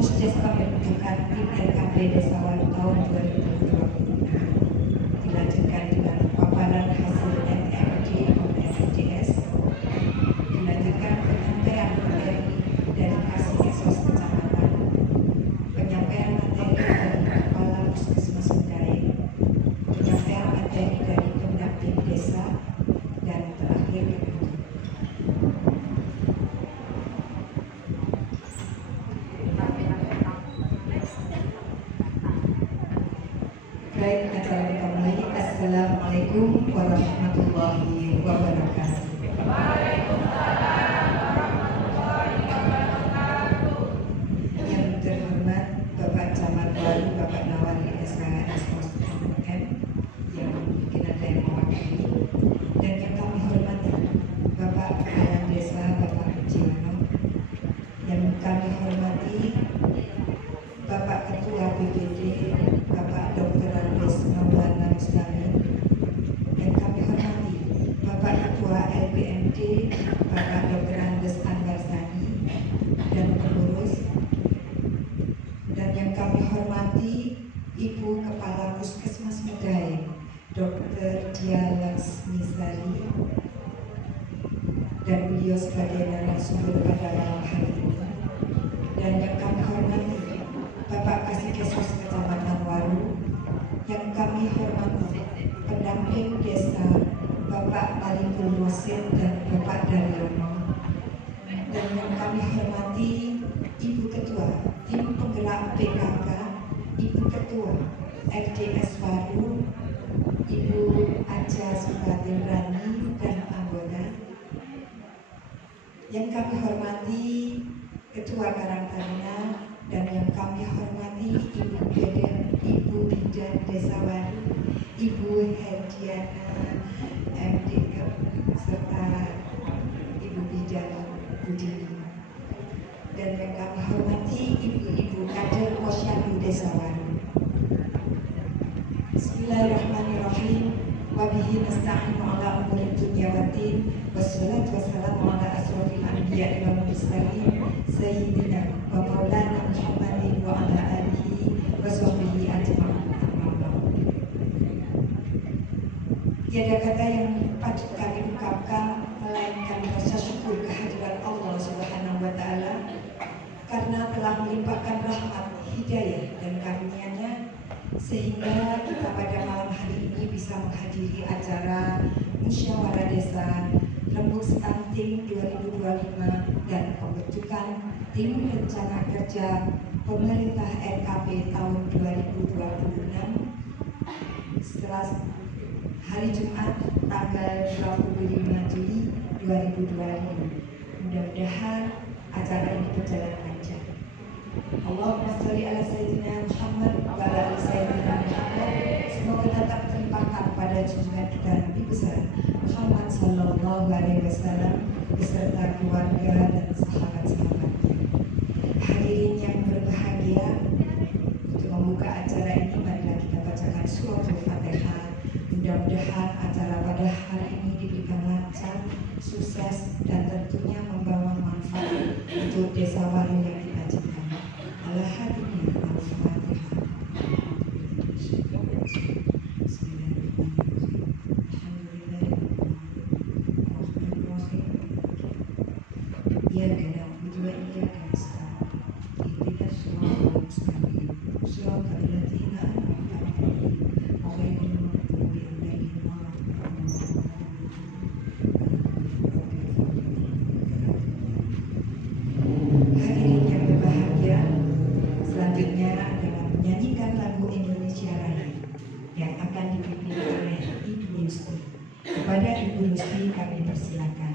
Puskes pembentukan tim LKP Desa Waru tahun 2020 dilanjutkan dengan paparan hasil MMD oleh FDS, dilanjutkan penyampaian materi dari Kasih Esos Kecamatan, penyampaian materi dari Kepala Puskesmas Medaeng, penyampaian materi dari pendamping desa, dan terakhir penutup. Baik, acara kita mulai. Assalamualaikum warahmatullahi wabarakatuh. Yang terhormat Bapak Camat Waru, Bapak Nawari SKS M, yang mungkin ada yang mewakili, dan yang kami hormati Bapak Kepala Desa Bapak Jiwono, yang kami hormati Bapak Ketua BPD Bapak Dr. Andes Maulana Muslimin, yang kami hormati Bapak Ketua LPMD Bapak Dr. Andes Anwar Sani dan pengurus, dan yang kami hormati Ibu Kepala Puskesmas Medaeng Dr. Dia Laksmisari, dan beliau sebagai narasumber pada malam hari ini, dan yang kami hormati Bapak Kasih Esos Kecamatan Waru, yang kami hormati pendamping desa Bapak Malikul Rosin dan Bapak Daryono, dan yang kami hormati Ibu Ketua Tim Penggerak PKK, Ibu Ketua FDS Waru, Ibu Aja Sukatirani dan anggota, yang kami hormati Ketua Karang Taruna, dan yang kami hormati Ibu Bidan Desa Waru, Ibu Herdiana MDK, serta Ibu Bidan Budini, dan yang kami hormati Ibu-ibu kader Posyandu Desa Waru. Bismillahirrahmanirrahim. Wabihi nasta'inu ala umuri dunya waddin, wassalatu wassalamu ala asrofil anbiya'i wal mursalin, sayyidina wa maulana Muhammadin wa ala alihi wa sahbihi ajma'in. Tiada kata yang patut kami ungkapkan melainkan rasa syukur kehadiran Allah Subhanahu wa taala karena telah melimpahkan rahmat, hidayah dan karunia-Nya sehingga kita pada malam hari ini bisa menghadiri acara Musyawarah Desa Rembuk Stunting 2025 dan pembentukan Tim Rencana Kerja Pemerintah RKP tahun 2026 setelah hari Jumat tanggal 25 Juli 2025. Mudah-mudahan acara ini berjalan lancar. Allahumma sholli ala sayyidina Muhammad wa ala ali sayyidina Muhammad. Semoga tetap terlimpahkan pada junjungan kita Nabi besar Muhammad sallallahu alaihi wasallam beserta keluarga dan sahabat-sahabatnya. Hadirin yang berbahagia, untuk membuka acara ini marilah kita bacakan suratul Fatihah. Mudah-mudahan acara pada hari ini diberikan lancar, sukses, dan tentunya membawa manfaat untuk desa Waru yang kita cintai. Al-Fatihah. Hadirin yang berbahagia, selanjutnya adalah menyanyikan lagu Indonesia Raya yang akan dipimpin oleh Ibu Rusti. Kepada Ibu Rusti kami persilakan.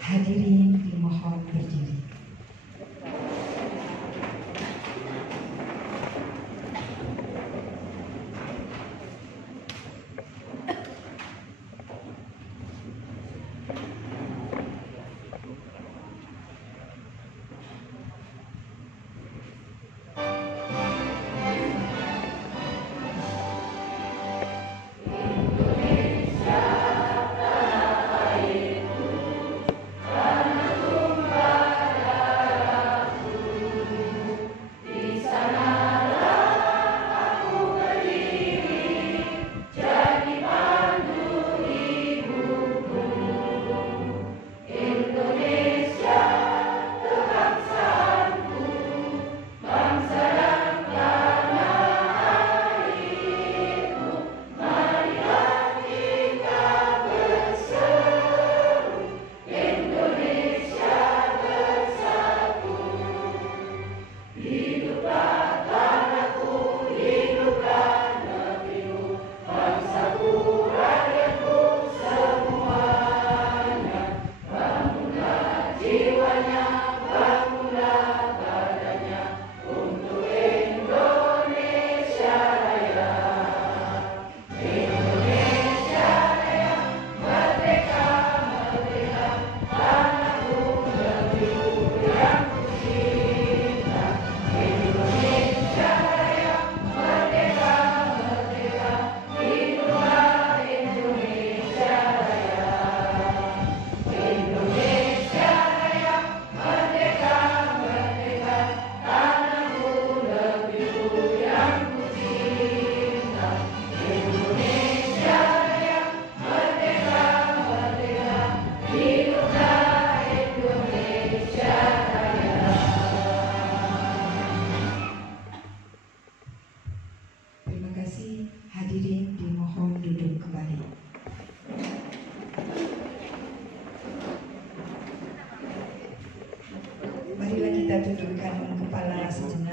Hadirin dimohon berdiri. Indonesia, tanah airku, tanah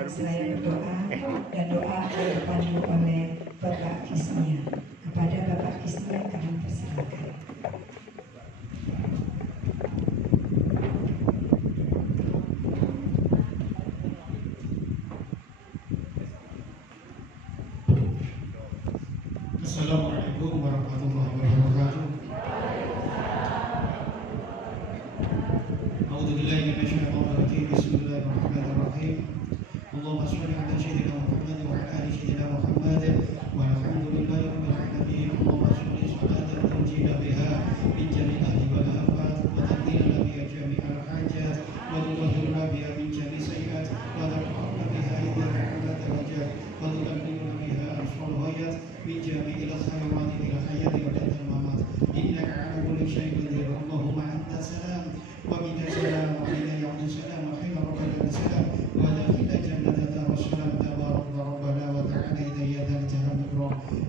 izinkan saya berdoa dan doa dipandu oleh Bapak Kisnia. Kepada Bapak Kisnia kami persilakan. Assalamualaikum warahmatullahi wabarakatuh. A'udzubillahi minasyaitonir rajim. Bismillahirrahmanirrahim. Allahumma shalli ala sayyidina Muhammad wa ala ali sayyidina Muhammad walhamdulillahi rabbil alamin. Allahumma shalli salatan tunjina biha min jami'i ahli wal afat wa taqina biha jami'al hajat wa tudahhirna biha min jami'i sayyi'at wa tarhamna biha ila a'la darajat wa tuqaddimna biha al ghayat min jami'il khairat ila hayati wa al-mamat innaka ala kulli shay'in qadir. Allahumma anta salam wa minka salam wa ilayka ya'udu salam wa khairu rabbana salam wa dakhila jannata darussalam tabarak rabbana wa ta'ala ilayya jahannam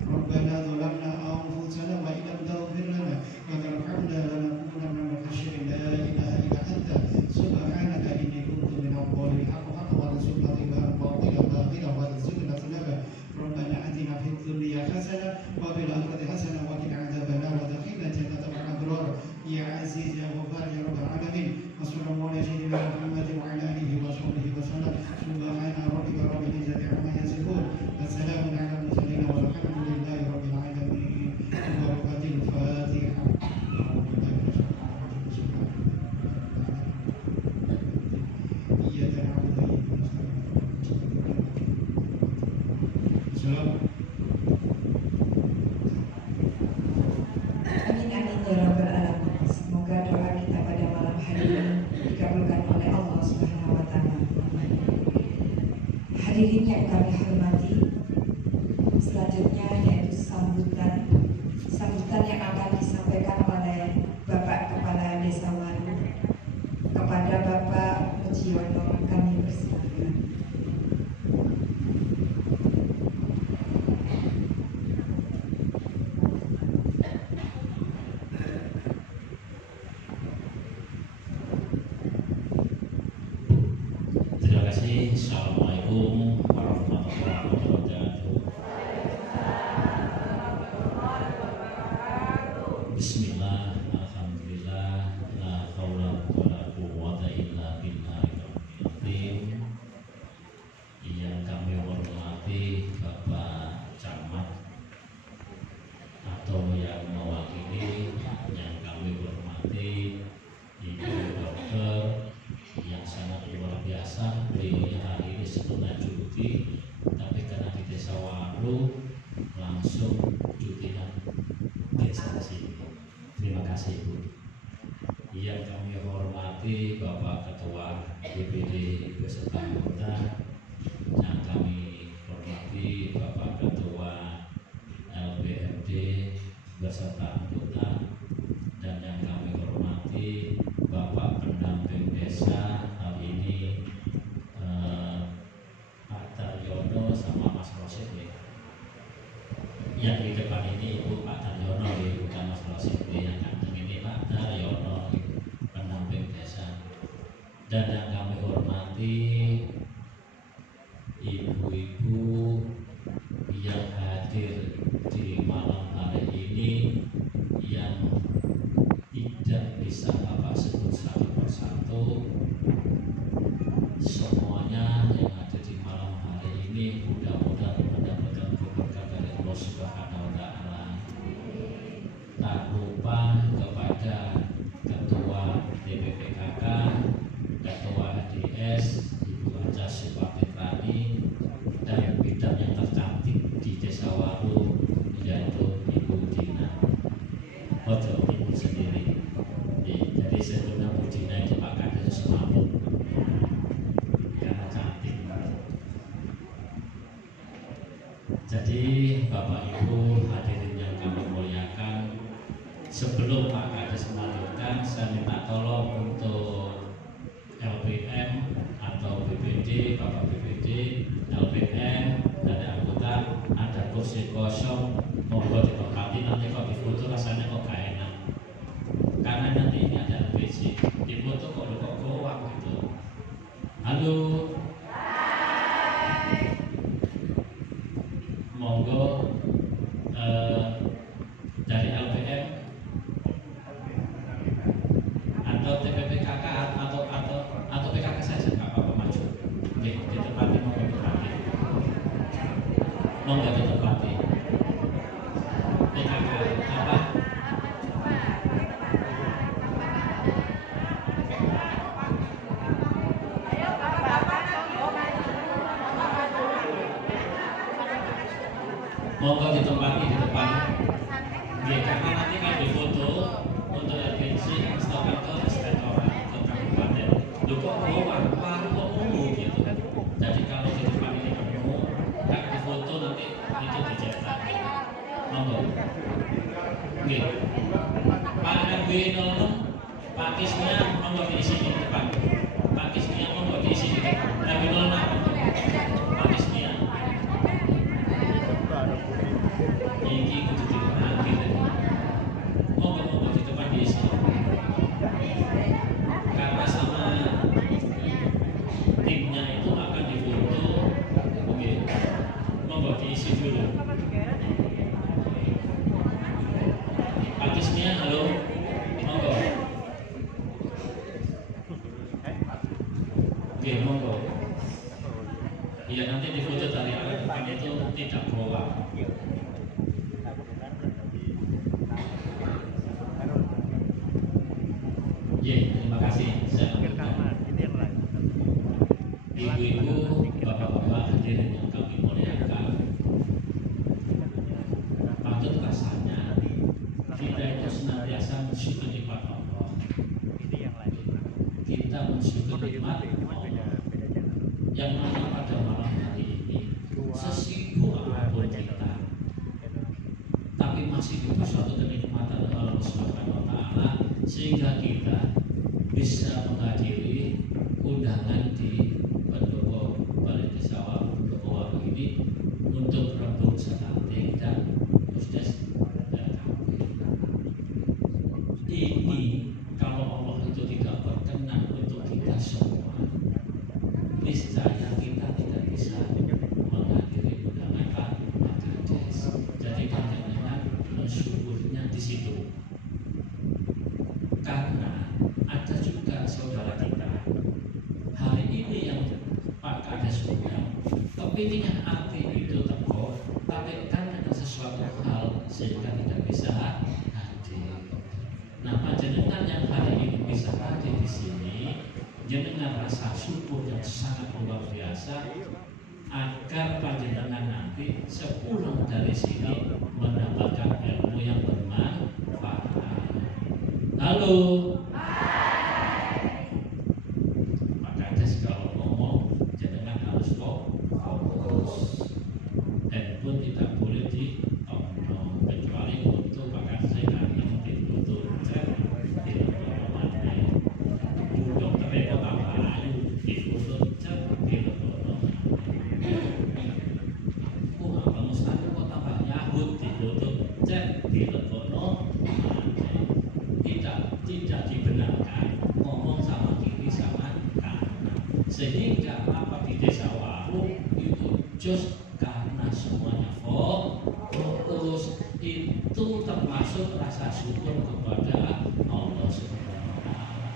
rabbana dhalamna anfusana wa illam taghfir lana wa tarhamna lanakunanna minal khasirin. La ilaha illa anta subhanaka inni kuntu minadh dhalimin. Haqqa wa rasulullah batila batila wa rizqna talaba. Rabbana atina fid dunya hasanah wa fil akhirati hasanah wa qina adzabannar wa adkhilna jannatal abrar ya aziz ya ghaffar ya rabbal alamin. Wassallallahu ala sayyidina Muhammad wa ala alihi wa sahbihi wa sallam. Subhana rabbika rabbil izzati amma yasifun wa salamun ala mursalin walhamdulillahi rabbil alamin. Barakatil Fatihah. Iyyaka na'budu wa iyyaka nasta'in. Salam. Amin amin ya rabbal alamin. Semoga doa kita pada malam hari ini dikabulkan oleh Allah Subhanahu wa taala. Hadirin yang kami hormati, selanjutnya yaitu sambutan yang akan disampaikan oleh Bapak Kepala Desa Waru kepada Bapak Mujiono. Kami persilakan. Terima kasih. Assalamualaikum warahmatullahi wabarakatuh. Bismillah, alhamdulillah, la haula wala quwwata illa billahil azim. Yang kami hormati Bapak Camat atau yang mewakili, yang kami hormati Ibu Dokter yang sangat luar biasa. Beliau hari ini sebenarnya cuti, tapi karena di Desa Waru langsung cutian desa sini. Terima kasih Bu. Yang kami hormati Bapak Ketua DPD beserta anggota, yang kami hormati Bapak Ketua LBMD beserta anggota, dan yang kami hormati Bapak pendamping desa hari ini Pak Taryono sama Mas Rosid nih. Yang di depan ini Ibu Pak Taryono, bukan Mas Rosid. Yang ganteng ini Pak Taryono, pendamping desa. Dan yang kami hormati ibu-ibu yang hadir di malam hari ini, yang tidak bisa Bapak sebut satu persatu. Semuanya yang ada di malam hari ini mudah-mudahan mendapatkan keberkahan dari Allah Subhanahu wa taala. Tak lupa kepada Ketua DPPKK, Ketua HDS, Ibu Haja Supati Rani, dan bidang yang tercantik di Desa Waru yaitu Ibu Dina. Foto Ibu sendiri. Jadi sebelumnya Bu Dina itu Pak Kades semaput karena cantik. Jadi Bapak Ibu hadirin yang kami muliakan, sebelum Pak Kades melanjutkan, saya minta tolong untuk LPM atau BPD, Bapak BPD, LPM, dari anggota, ada kursi kosong, monggo ditempati. Nanti kok difoto rasanya kok gak enak, karena nanti ini ada LPG, difoto kok goak gitu. Halo, Monggo ditepati. PKK apa? Monggo ditempati di depan. Ya, karena nanti kan difoto untuk agensi yang setoran ke inspektorat ke kabupaten. Loh kok keluar? Paru kok ungu gitu. Jadi kalau di depan ini penuh, tak difoto nanti itu dicetak. Monggo. Oke. Pak RW 06, Pak Kismia monggo diisi di depan. Pak Kismia monggo diisi di depan. RW 06, Pak Kismia. Ini kudu dipanggil. Monggo di depan diisi. Karena sama timnya itu akan difoto. Oke. Monggo diisi dulu. Pak Kismia, halo. Monggo. Oke, monggo. Iya, nanti difoto dari arah depan itu tidak keluar. Ya, terima kasih. Saya lanjutkan. Ibu-ibu, bapak-bapak hadirin yang kami muliakan, patut rasanya kita itu senantiasa bersyukur nikmat Allah. Kita bersyukur nikmat Allah yang mana pada malam hari ini sesibuk apapun kita, tapi masih diberi suatu kenikmatan Allah Subhanahu wa Ta'ala sehingga kita bisa menghadiri undangan di Pendopo Balai Desa Waru Pendopo ini untuk rembuk stunting dan Pusdes dan kambing. Ini kalau Allah itu tidak berkenan untuk kita semua, niscaya kita tidak bisa menghadiri undangan Pak Kades. Jadi panjenengan mensyukurnya di situ. Karena ada juga saudara kita hari ini yang Pak Kades punya kepinginnya hati itu teko, tapi kan ada sesuatu hal sehingga tidak bisa hadir. Nah, panjenengan yang hari ini bisa hadir di sini, jenengan rasa syukur yang sangat luar biasa agar panjenengan nanti sepulang dari sini mendapatkan ilmu yang bermanfaat. Halo. Pak Kades kalau ngomong jangan harus fokus. Handphone tidak boleh di-on kecuali untuk Pak Kades yang ditutup chat di mana. Dokter itu apa? Ditutup chat di mana. Apa mustahil kok tambah nyahut ditutup chat di mana. Tidak dibenarkan ngomong sama kiri sama kanan, sehingga apa di Desa Waru itu just karena semuanya fokus, itu termasuk rasa syukur kepada Allah Subhanahu wa Ta'ala.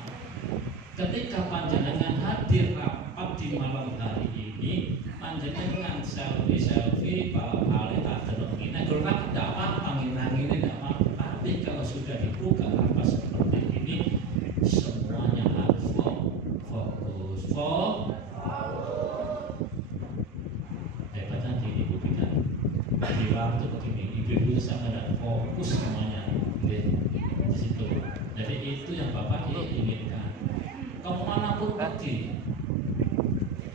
Ketika panjenengan hadir rapat di malam hari ini, panjenengan selfie Pak Ali tak terlalu ini kalau kan tidak apa-apa ngirang-ngirang tidak apa-apa, tapi kalau sudah dibuka rapat seperti ini semuanya harus fokus. Hebatnya gini ibu bidan di waktu begini ibu-ibu sama dan fokus semuanya di situ. Jadi itu yang Bapak inginkan. Kemanapun pergi,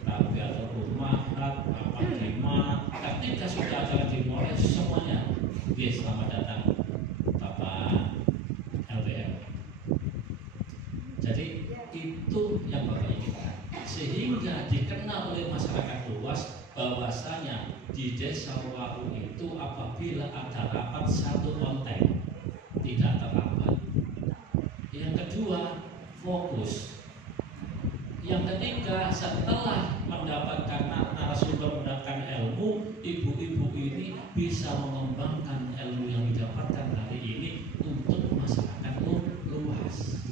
tapi atau rumah, apa di mana, ketika sudah acara dimulai semuanya, selamat datang Bapak LBM. Jadi itu yang Bapak inginkan, sehingga dikenal oleh masyarakat luas bahwasanya di Desa Waru itu apabila ada rapat satu konten tidak terlambat. Yang kedua fokus. Yang ketiga, setelah mendapatkan narasumber mendapatkan ilmu, ibu-ibu ini bisa mengembangkan ilmu yang didapatkan hari ini untuk masyarakat luas.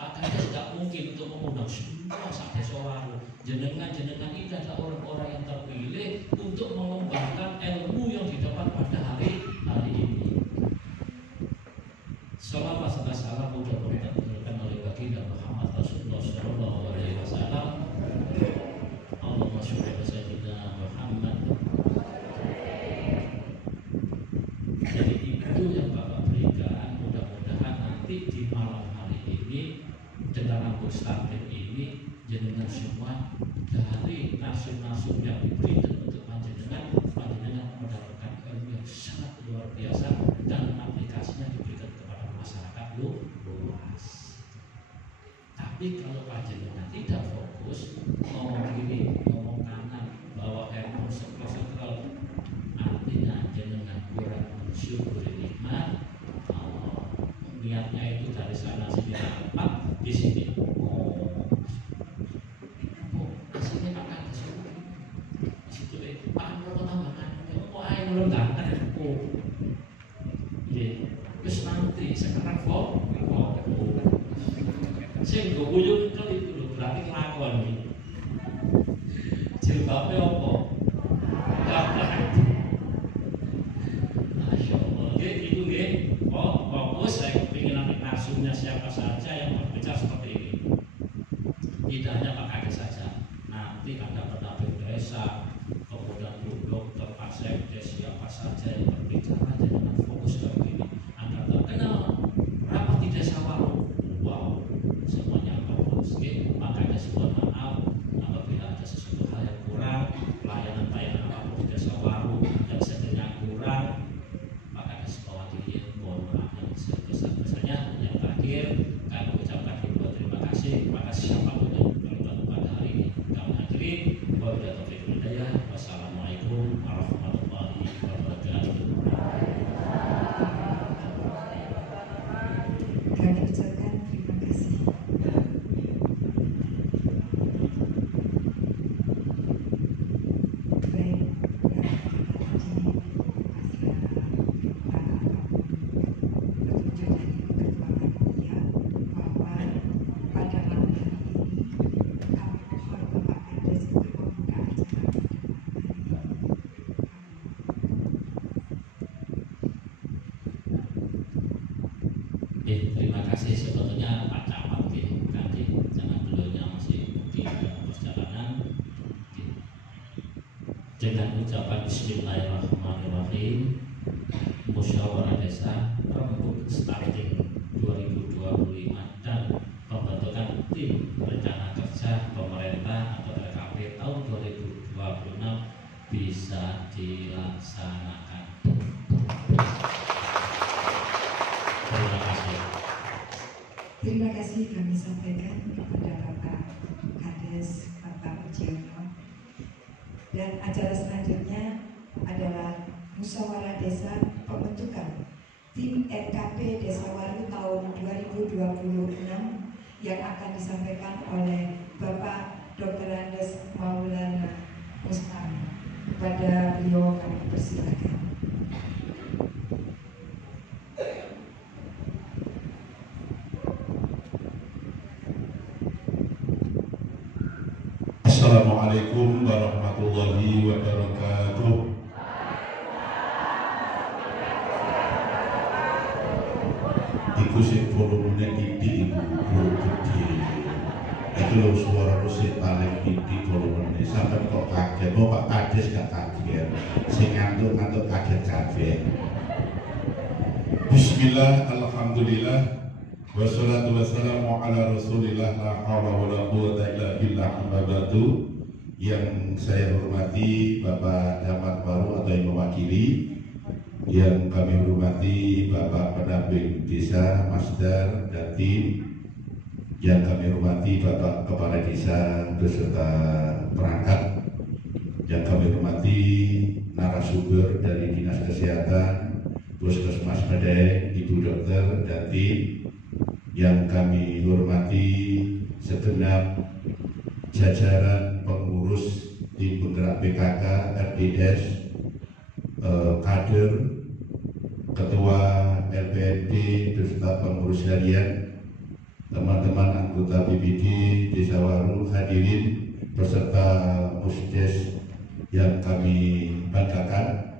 Agar tidak mungkin untuk mengundang semua sampai Waru. Jenengan ini adalah orang-orang yang terpilih untuk mengembangkan ilmu pada hari ini. Salawat serta salam mudah-mudahan diberikan oleh baginda Muhammad Rasulullah Shallallahu Alaihi Wasallam. Allahumma sholli ala sayyidina Muhammad. Jadi itu yang Bapak berikan. Mudah-mudahan nanti di malam hari ini dengan Abu Stamir ini jenengan semua dari nasib-nasib yang diberikan untuk panjenengan mendapatkan ilmu yang sangat luar biasa dan aplikasinya diberikan kepada masyarakat luas. Tapi kalau panjenengan tidak fokus, ngomong kiri, ngomong kanan, bawa ilmu sentral, artinya jenengan kurang mensyukuri nikmat Allah. Niatnya itu dari sana sini dapat, di sini aslinya Pak Kades di situ Pak Anwar tambahan, belum datang. Terus nanti sekarang sing go buyung itu lho berarti kelakon iki. Jilbabe apa? Masya Allah. Itu nggih. Fokus saya kepingin nanti narsumnya siapa saja yang berbicara seperti ini. Tidak hanya Pak Kades saja. Nanti ada pendamping desa, kemudian dokter, Pak Sekdes, siapa saja yang berbicara dengan fokus ke begini. Anda terkenal rapat di desa Waru. Wow, semuanya fokus. Makanya sebuah maaf apabila ada sesuatu hal yang kurang, pelayanan apapun di desa Waru yang sedang kurang, maka ada mewakili mohon maaf yang sebesar-besarnya. Yang terakhir, kami ucapkan ribuan terima kasih kepada siapapun yang terlibat pada hari ini. Kami akhiri, wabillahi taufiq wal hidayah. Wassalamualaikum warahmatullahi wabarakatuh. Kami ucapkan terima kasih. Baik, terima kasih sebetulnya Pak Camat nanti jangan beliaunya masih di dalam perjalanan. Dengan ucapan Bismillahirrahmanirrahim, musyawarah desa rembuk starting 2025 dan pembentukan tim rencana kerja pemerintah atau RKP tahun 2026 bisa dilaksanakan. terima kasih kami sampaikan kepada Bapak Kades, Bapak Ujiono. Dan acara selanjutnya adalah musyawarah desa pembentukan tim RKP Desa Waru tahun 2026 yang akan disampaikan oleh Bapak Dr. Andes Maulana Mustami. Kepada beliau kami persilakan. Assalamualaikum warahmatullahi wabarakatuh. Iku sing volumenya titik ibu gede. Itu loh suara musik paling titik volumenya. Sampai kok kaget, Pak Kades gak kaget. Sing ngantuk kaget kaget. Bismillah, alhamdulillah. Wassalatu wassalamu ala rasulillah la hawla wa la quwwata illa billah amma ba'du. Yang saya hormati Bapak Camat Waru atau yang mewakili, yang kami hormati Bapak pendamping desa, Masdar dan tim, yang kami hormati Bapak Kepala Desa beserta perangkat, yang kami hormati narasumber dari Dinas Kesehatan, Puskesmas Medaeng, Ibu Dokter dan tim, yang kami hormati segenap jajaran pengurus tim penggerak PKK, RDS, kader, ketua LPND beserta pengurus harian, teman-teman anggota BPD Desa Waru, hadirin beserta Musdes yang kami banggakan.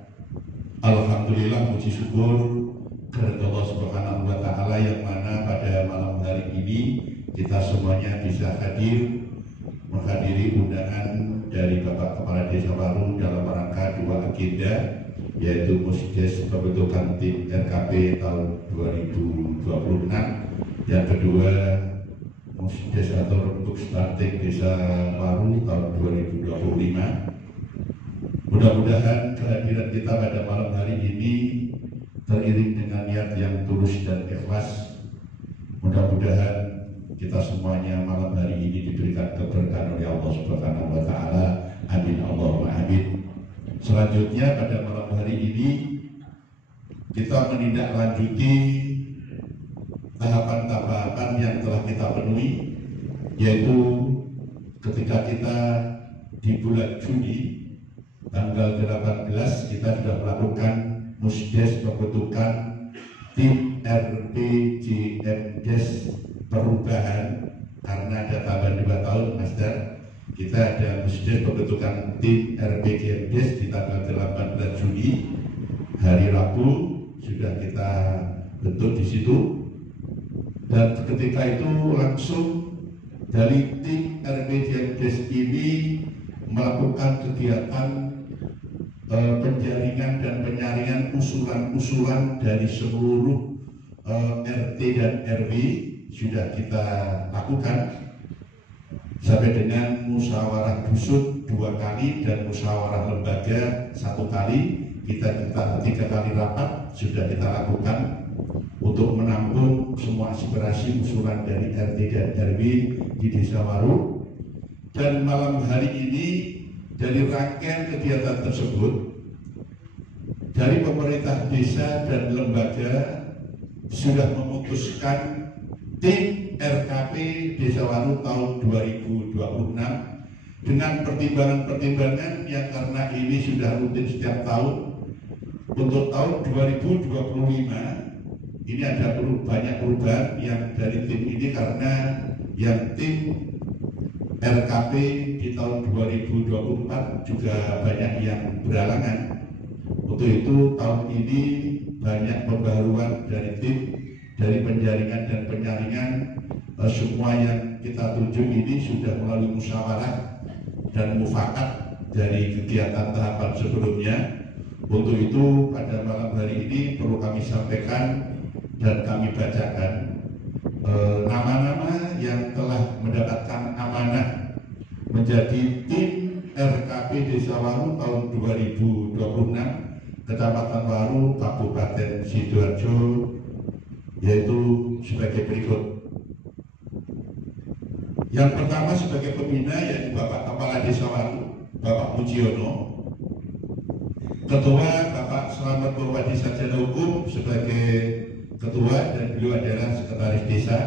Alhamdulillah, puji syukur kepada Allah Subhanahu wa Ta'ala yang mana pada malam hari ini kita semuanya bisa hadir menghadiri undangan dari Bapak Kepala Desa Waru dalam rangka dua agenda, yaitu Musdes pembentukan tim RKP tahun 2026, yang kedua Musdes atau untuk stunting Desa Waru tahun 2025. Mudah-mudahan kehadiran kita pada malam hari ini teriring dengan niat yang tulus dan ikhlas. Mudah-mudahan kita semuanya malam hari ini diberikan keberkahan oleh Allah Subhanahu wa Ta'ala. Amin Allahumma amin. Selanjutnya pada malam hari ini kita menindaklanjuti tahapan-tahapan yang telah kita penuhi, yaitu ketika kita di bulan Juni tanggal 18 kita sudah melakukan Musdes pembentukan tim RPJMdes perubahan karena ada tambahan 2 tahun, Master. Kita ada Musdes pembentukan tim RPJMdes di tanggal 18 Juni, hari Rabu sudah kita bentuk di situ. Dan ketika itu langsung dari tim RPJMdes ini melakukan kegiatan penjaringan dan penyaringan usulan-usulan dari seluruh RT dan RW sudah kita lakukan, sampai dengan musyawarah dusun 2 kali dan musyawarah lembaga 1 kali. Kita 3 kali rapat sudah kita lakukan untuk menampung semua aspirasi usulan dari RT dan RW di Desa Waru. Dan malam hari ini dari rangkaian kegiatan tersebut, dari pemerintah desa dan lembaga sudah memutuskan tim RKP Desa Waru tahun 2026 dengan pertimbangan-pertimbangan yang karena ini sudah rutin setiap tahun. Untuk tahun 2025 ini ada banyak perubahan yang dari tim ini, karena yang tim RKP di tahun 2024 juga banyak yang berhalangan. Untuk itu tahun ini banyak pembaruan dari tim, dari penjaringan dan penyaringan. Semua yang kita tunjuk ini sudah melalui musyawarah dan mufakat dari kegiatan tahapan sebelumnya. Untuk itu pada malam hari ini perlu kami sampaikan dan kami bacakan nama-nama yang telah mendapatkan amanah menjadi tim RKP Desa Waru tahun 2026 Kecamatan Waru, Kabupaten Sidoarjo, yaitu sebagai berikut. Yang pertama sebagai pembina yaitu Bapak Kepala Desa Waru, Bapak Mujiono. Ketua Bapak Selamat Purwadi Sarjana Hukum sebagai ketua, dan beliau adalah sekretaris desa.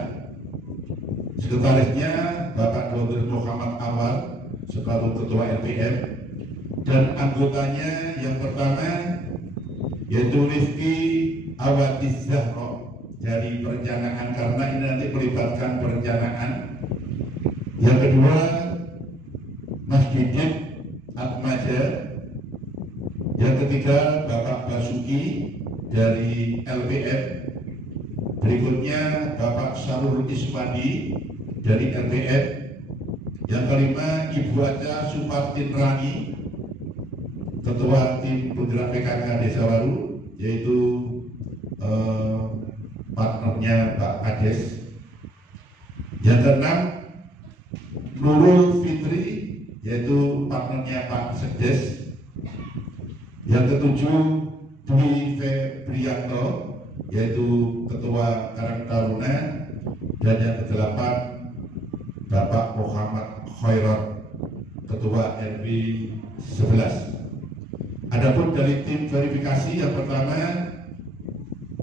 Sekretarisnya Bapak Dr. Muhammad Awal selaku ketua LPM, dan anggotanya yang pertama yaitu Rifki Awadis Zahro dari perencanaan, karena ini nanti melibatkan perencanaan. Yang kedua Mas Didit Atmaja. Yang ketiga Bapak Basuki dari LPM. Berikutnya Bapak Sarul Ismadi dari LPM. Yang kelima Ibu Aca Supartin Rani, ketua tim penggerak PKK Desa Waru, yaitu partnernya Pak Kades. Yang keenam Nurul Fitri, yaitu partnernya Pak Sekdes. Yang ketujuh Dwi Febrianto, yaitu ketua Karang Taruna. Dan yang kedelapan Bapak Muhammad Khairat, ketua RW 11. Adapun dari tim verifikasi yang pertama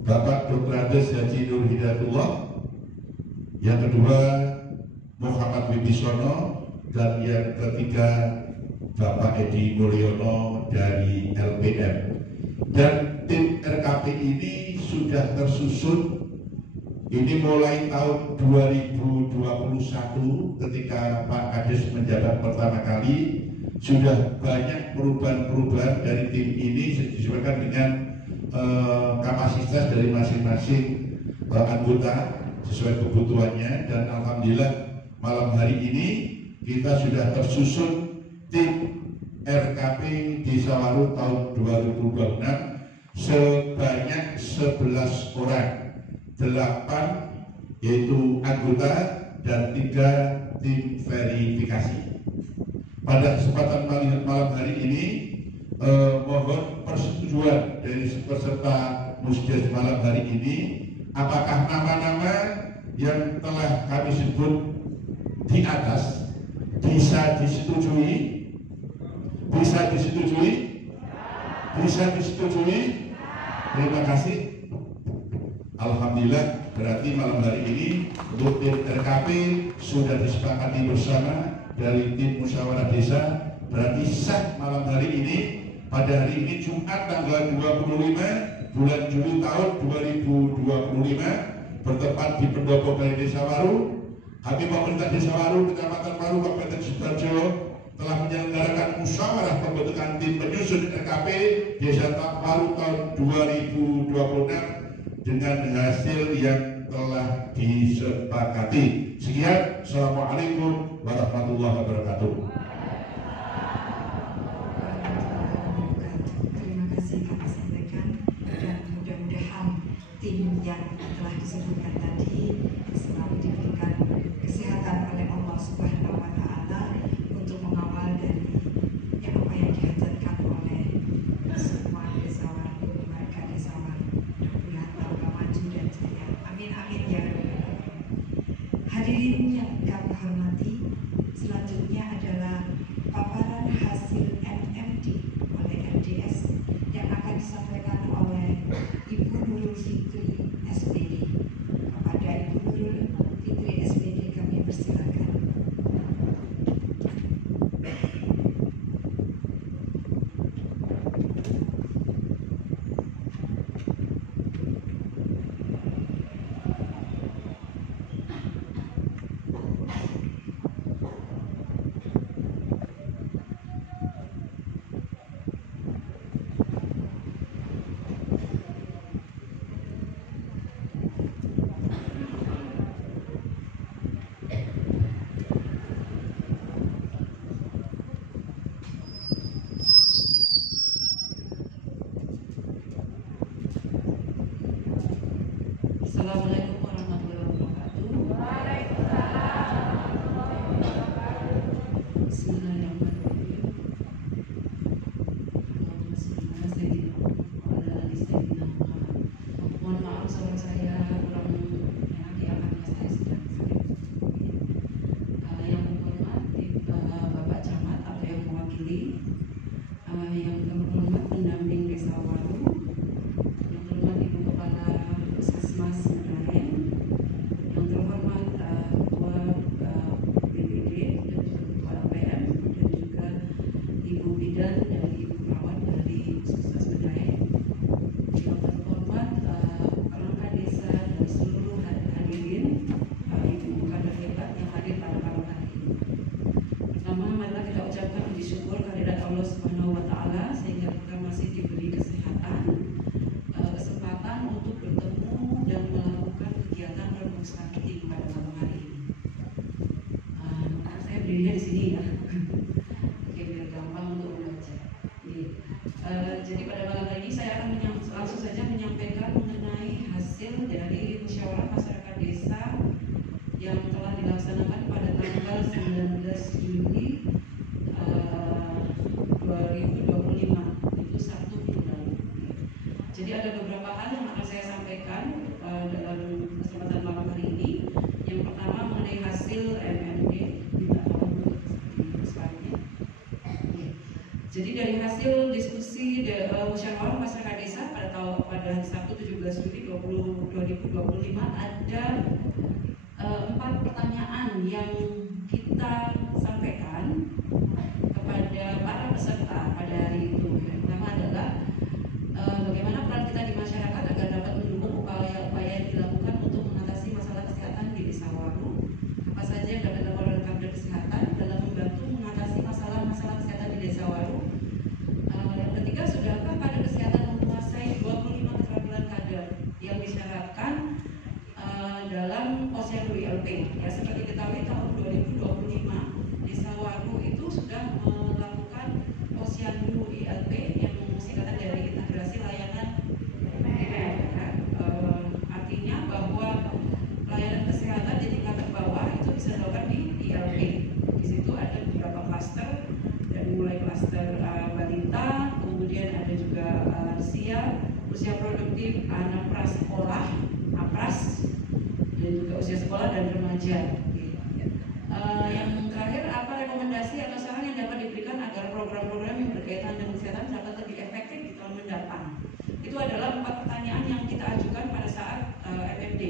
Bapak Dr. Andes Haji Nur Hidayatullah, yang kedua Muhammad Wibisono, dan yang ketiga Bapak Edi Mulyono dari LPM. Dan tim RKP ini sudah tersusun ini mulai tahun 2021 ketika Pak Kades menjabat pertama kali. Sudah banyak perubahan-perubahan dari tim ini menyesuaikan dengan kapasitas dari masing-masing anggota sesuai kebutuhannya. Dan alhamdulillah malam hari ini kita sudah tersusun tim RKP Desa Waru tahun 2026 sebanyak 11 orang, 8 yaitu anggota dan 3 tim verifikasi. Pada kesempatan malam hari ini mohon persetujuan dari peserta musdes malam hari ini. Apakah nama-nama yang telah kami sebut di atas bisa disetujui? Bisa disetujui? Bisa disetujui? Terima kasih. Alhamdulillah, berarti malam hari ini untuk tim RKP sudah disepakati bersama dari tim musyawarah desa. Berarti sah malam hari ini, pada hari ini Jumat tanggal 25 bulan Juli tahun 2025, bertempat di Pendopo Balai Desa Waru. Kami pemerintah Desa Waru, Kecamatan Waru, Kabupaten Sidoarjo telah menyelenggarakan musyawarah pembentukan tim penyusun RKP Desa Waru tahun 2026 dengan hasil yang telah disepakati. Sekian, Assalamualaikum warahmatullahi wabarakatuh. Terima kasih kami sampaikan, dan mudah-mudahan tim yang telah disebutkan tadi selalu diberikan kesehatan oleh Allah Subhanahu wa Ta'ala untuk mengawal dari apa yang dihajarkan oleh semua desa Waru, warga desa Waru. Mudah-mudahan tambah maju dan jaya. Amin amin ya rabbal alamin. Hadirin yang kami hormati, selanjutnya adalah paparan hasil MMD oleh LDS yang akan disampaikan oleh Ibu Nurul Fitri SPD. Kepada Ibu Nurul Fitri SPD kami persilakan. Assalamualaikum warahmatullahi wabarakatuh. Bismillahirrahmanirrahim. Allahumma sholli ala sayyidina wa ala ali sayyidina Muhammad. Mohon maaf suara saya kurang enak ya, karena saya sedang sakit. Yang terhormat Bapak Camat atau yang mewakili, yang terhormat pendamping Desa Waru, yang terhormat Ibu Kepala Puskesmas Medaeng, yang terhormat Ketua BPD dan juga Ketua LPM, dan juga Ibu Bidan dan Ibu Perawat dari Puskesmas Medaeng, yang terhormat perangkat desa dan seluruh hadirin, ibu kader hebat yang hadir pada malam hari ini. Pertama, marilah kita ucapkan puji syukur kehadirat Allah Subhanahu wa Ta'ala sehingga kita masih diberi kesehatan, kesempatan untuk bertemu dan melakukan kegiatan renung sakti pada malam hari ini. Saya berdirinya di sini ya, oke, biar gampang untuk membaca. Jadi pada malam hari ini saya akan langsung saja menyampaikan mengenai hasil dari musyawarah masyarakat desa yang telah dilaksanakan pada tanggal 19 Juli 2025, itu Sabtu minggu lalu. Jadi ada beberapa hal yang akan saya sampaikan dalam kesempatan malam hari ini. Yang pertama mengenai hasil MMD. Jadi dari hasil diskusi musyawarah masyarakat desa pada Sabtu 17 Juli 2025 ada 4 pertanyaan yang kita sampaikan kepada para peserta pada hari itu. Yang pertama adalah bagaimana peran kita di masyarakat agar dapat mendukung upaya-upaya yang dilakukan untuk mengatasi masalah kesehatan di Desa Waru. Apa saja yang dapat dilakukan oleh kader kesehatan dalam membantu mengatasi masalah-masalah kesehatan di Desa Waru. Yang ketiga, sudahkah kader kesehatan lansia, usia produktif, anak prasekolah, APRAS, dan juga usia sekolah dan remaja. Yang terakhir, apa rekomendasi atau saran yang dapat diberikan agar program-program yang berkaitan dengan kesehatan dapat lebih efektif di tahun mendatang? Itu adalah 4 pertanyaan yang kita ajukan pada saat MMD.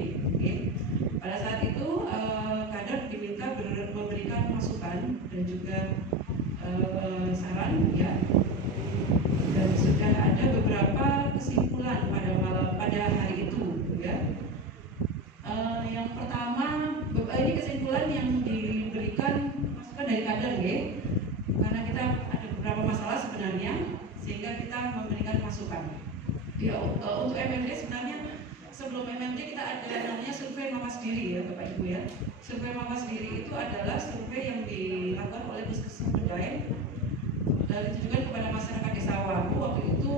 Pada saat itu kader diminta memberikan masukan dan juga saran, ya. Dan sudah ada beberapa kesimpulan pada hari itu, ya. Yang pertama, ini kesimpulan yang diberikan masukan dari kader, ya. Karena kita ada beberapa masalah sebenarnya, sehingga kita memberikan masukan. Ya, untuk MMD sebenarnya sebelum MMD kita ada namanya survei mawas diri, ya Bapak Ibu, ya. Survei mawas diri itu adalah survei yang dilakukan oleh Puskesmas Medaeng dan ditujukan kepada masyarakat desa Waru. Waktu itu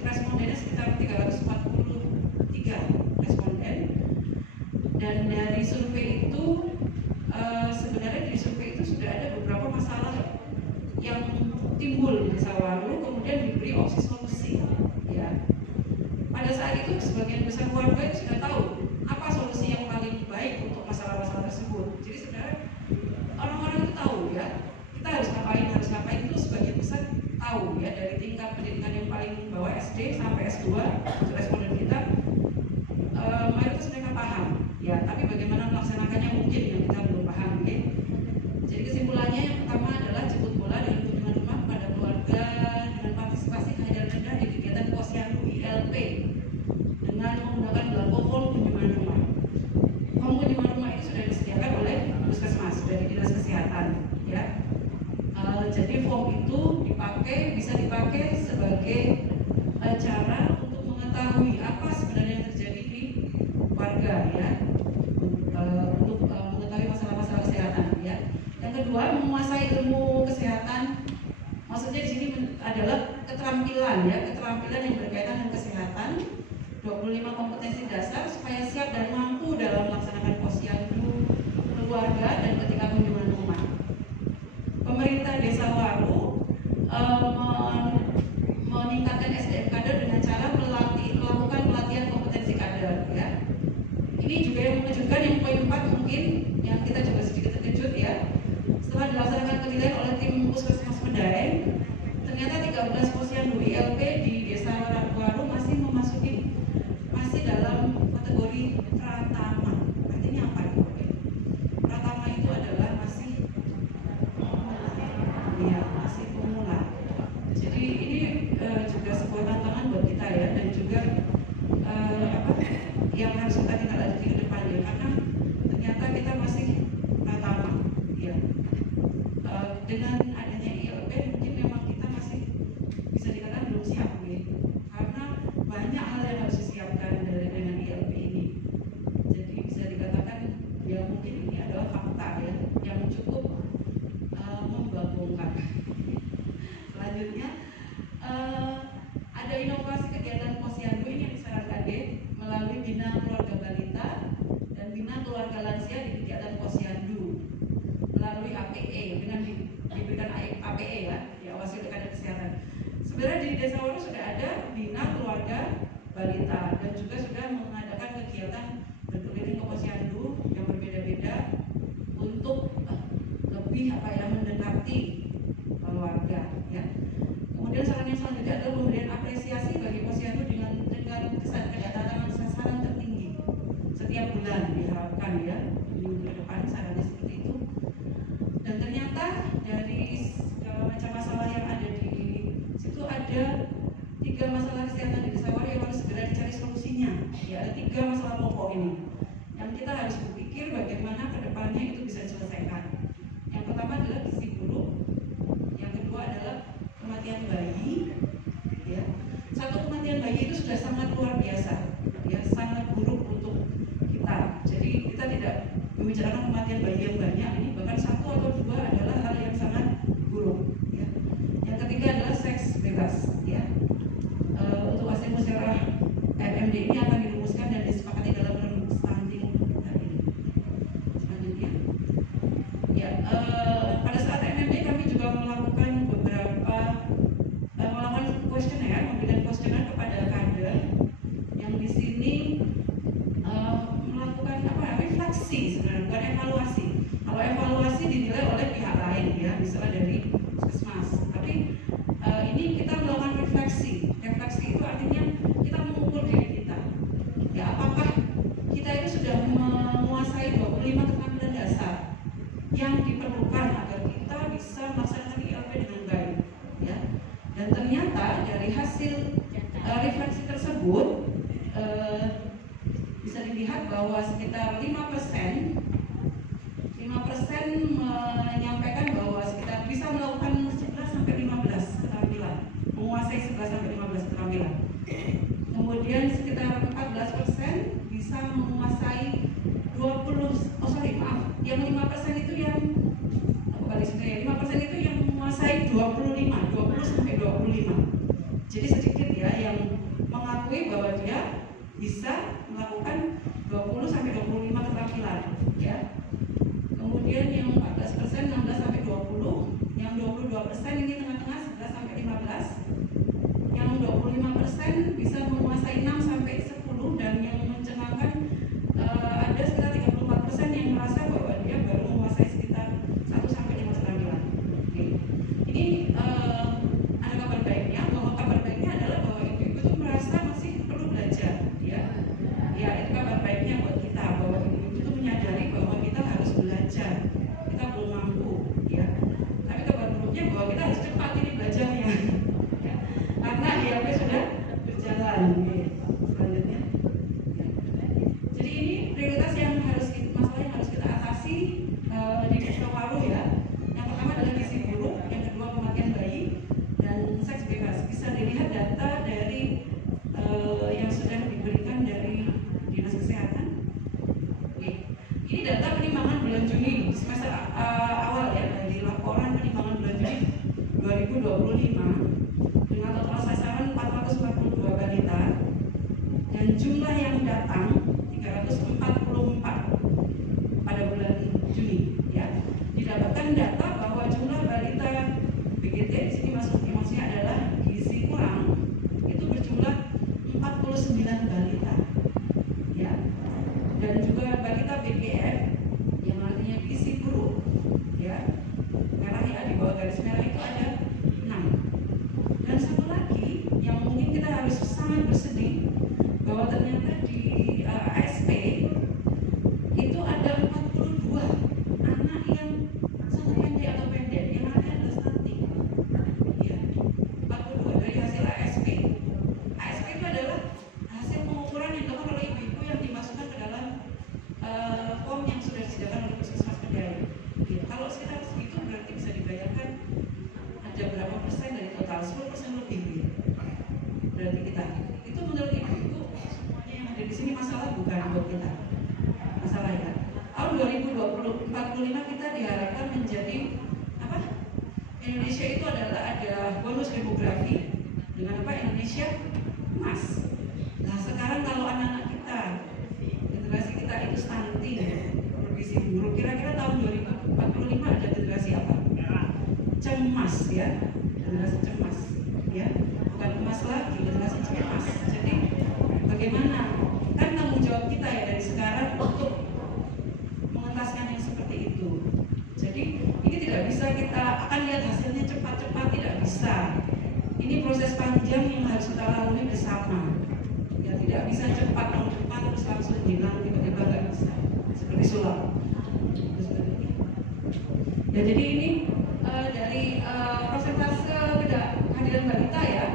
respondennya sekitar 343 responden. Dan dari survei itu sebenarnya di survei itu sudah ada beberapa masalah yang timbul di desa Waru, kemudian diberi opsi solusi, ya. Pada saat itu sebagian besar warga itu sudah tahu apa solusi yang paling baik untuk masalah-masalah tersebut. Jadi sebenarnya orang-orang itu tahu, ya, kita harus ngapain itu sebagian besar tahu, ya, dari tingkat pendidikan yang paling bawah SD sampai S2 untuk responden kita mayoritas mereka paham, ya, tapi bagaimana melaksanakannya mungkin yang kita belum paham, ya. Jadi kesimpulannya yang pertama adalah jemput bola dan kunjungan rumah pada keluarga dengan partisipasi kehadiran rendah di kegiatan posyandu ILP dengan menggunakan belangko form kunjungan rumah. Form kunjungan rumah itu sudah disediakan oleh Puskesmas dari Dinas Kesehatan, ya. Jadi form itu bisa dipakai sebagai cara untuk mengetahui apa sebenarnya yang terjadi di warga, ya, untuk mengetahui masalah-masalah kesehatan, ya. Yang kedua, menguasai ilmu kesehatan. Maksudnya di sini adalah keterampilan, ya, keterampilan yang berkaitan dengan kesehatan. 25 kompetensi dasar supaya siap dan mampu dalam melaksanakan posyandu keluarga dan ketika kunjungan rumah. Pemerintah Desa Waru meningkatkan SDM kader dengan cara melakukan pelatihan kompetensi kader, ya. Ini juga yang mengejutkan, yang poin 4 mungkin yang kita juga sedikit terkejut, ya. Setelah dilaksanakan penilaian oleh tim Puskesmas Medaeng, ternyata 13 posyandu ILP di Desa Waru masih dalam kategori pratama. Artinya apa itu? Pratama itu adalah masih pemula. Jadi ini juga sebuah tantangan buat kita, ya, dan juga yang harus kita tindak lanjuti ke depan, ya, karena ternyata kita masih pratama, ya. Dengan adanya ILP mungkin memang kita masih bisa dikatakan belum siap, ya, karena banyak hal yang harus disiapkan dengan ILP ini. Jadi bisa dikatakan, ya, mungkin ini adalah fakta, ya, yang cukup membagongkan. Selanjutnya ada inovasi kegiatan posyandu ini yang disarankan melalui bina keluarga balita dan bina keluarga lansia di kegiatan posyandu melalui APE dengan diberikan APE, ya, diawasi oleh kader kesehatan. Sebenarnya di Desa Waru sudah ada bina keluarga balita dan juga sudah mengadakan kegiatan berkeliling ke posyandu yang berbeda-beda untuk lebih mendekati keluarga, ya. Kemudian saran yang selanjutnya adalah pemberian apresiasi bagi posyandu dengan kedatangan sasaran tertinggi setiap bulan diharapkan, ya, minggu ke depan sarannya seperti itu. Dan ternyata dari segala macam masalah yang ada di situ ada 3 masalah kesehatan di Desa Waru yang harus segera dicari solusinya, ya. Ada 3 masalah pokok ini yang kita harus berpikir bagaimana kedepannya itu bisa diselesaikan. Yang pertama adalah gizi buruk, yang kedua adalah kematian bayi, ya. Satu kematian bayi itu sudah sangat luar biasa, ya, sangat buruk untuk kita. Jadi kita tidak membicarakan kematian bayi yang banyak, ini bahkan 1 atau 2 adalah hal yang sangat buruk, ya. Yang ketiga adalah seks bebas, ya. Untuk hasil musyawarah MMD ini akan dirumuskan dan disepakati dalam rembuk stunting hari ini. Selanjutnya, ya, pada saat MMD kami juga melakukan beberapa kuesioner, memberikan kuesioner ini kita melakukan refleksi. Refleksi itu artinya kita mengukur diri kita. Ya, apakah kita itu sudah menguasai 25 keterampilan dasar yang diperlukan agar kita bisa melaksanakan ILP dengan baik, ya. Dan ternyata dari hasil refleksi tersebut bisa dilihat bahwa sekitar 5% menyampaikan bahwa sekitar bisa melakukan 11 sampai 15 keterampilan, menguasai 11 sampai 15 keterampilan. Kemudian sekitar 14% bisa menguasai 5% itu yang kembali sebenarnya 5% itu yang menguasai 20 sampai 25. Jadi sedikit ya yang mengakui bahwa dia bisa melakukan 20 sampai 25 keterampilan, ya. Kemudian yang 14% 16 sampai 20, yang 22% ini tengah-tengah 11 sampai 15. Yang 25% bisa menguasai 6 sampai 10, dan yang mencengangkan ada sekitar 34% yang merasa bahwa dia baru menguasai sekitar 1 sampai 5 keterampilan. Oke. Ini ada kabar baiknya, bahwa kabar baiknya adalah bahwa ibu-ibu itu merasa masih perlu belajar, ya. Ya, itu kabar baiknya buat kita, bahwa ibu-ibu itu menyadari bahwa kita harus belajar, kita belum mampu, ya. Tapi kabar buruknya bahwa kita harus cepat ini belajarnya, ya. Karena ILP sudah berjalan. Selanjutnya, ya. Jadi ini prioritas yang masalah yang harus kita atasi di Desa Waru, ya. Yang pertama adalah gizi buruk, yang kedua kematian bayi, dan seks bebas. Bisa dilihat data dari yang sudah diberikan dari Dinas Kesehatan. Oke. Ini data penimbangan bulan Juni semester awal, ya, dari laporan penimbangan bulan Juni 2025 dengan total sasaran 442 balita dan jumlah yang datang 344 pada bulan Juni, ya. Didapatkan data bahwa jumlah balita BGT di sini maksudnya adalah gizi kurang itu berjumlah 49 balita, ya. Dan juga balita BGF yang artinya gizi buruk, ya, merah ya, di bawah garis merah itu ada 6. Dan satu lagi yang mungkin kita harus sangat bersedih bahwa ternyata di ASP itu ada 42 anak yang sangat pendek atau pendek, yang artinya adalah stunting, ya. 42 dari hasil ASP. ASP itu adalah hasil pengukuran yang dilakukan oleh ibu-ibu yang dimasukkan ke dalam form yang sudah disediakan oleh Puskesmas Kendari. Ya, kalau sekitar segitu berarti bisa dibayangkan ada berapa persen dari total, 10% lebih, ya. Berarti kita itu menurut ibu-ibu semuanya yang ada di sini masalah, bukan buat kita masalah, ya. Tahun 2045 kita diharapkan menjadi apa? Indonesia itu adalah ada bonus demografi dengan apa? Indonesia emas. Nah sekarang kalau anak-anak kita, generasi kita itu stunting, bergizi buruk, kira-kira tahun 2045 ada generasi apa? Cemas, ya. Generasi cemas, ya. Bukan emas lagi, generasi cemas. Jadi bagaimana? Kan tanggung jawab kita, ya, dari sekarang untuk mengentaskan yang seperti itu. Jadi ini tidak bisa kita akan lihat hasilnya cepat-cepat, tidak bisa. Ini proses panjang yang harus kita lalui bersama. Ya, tidak bisa cepat tahun depan terus langsung hilang, tiba-tiba nggak bisa. Seperti sulap. Ya, jadi ini dari persentase kehadiran balita, ya,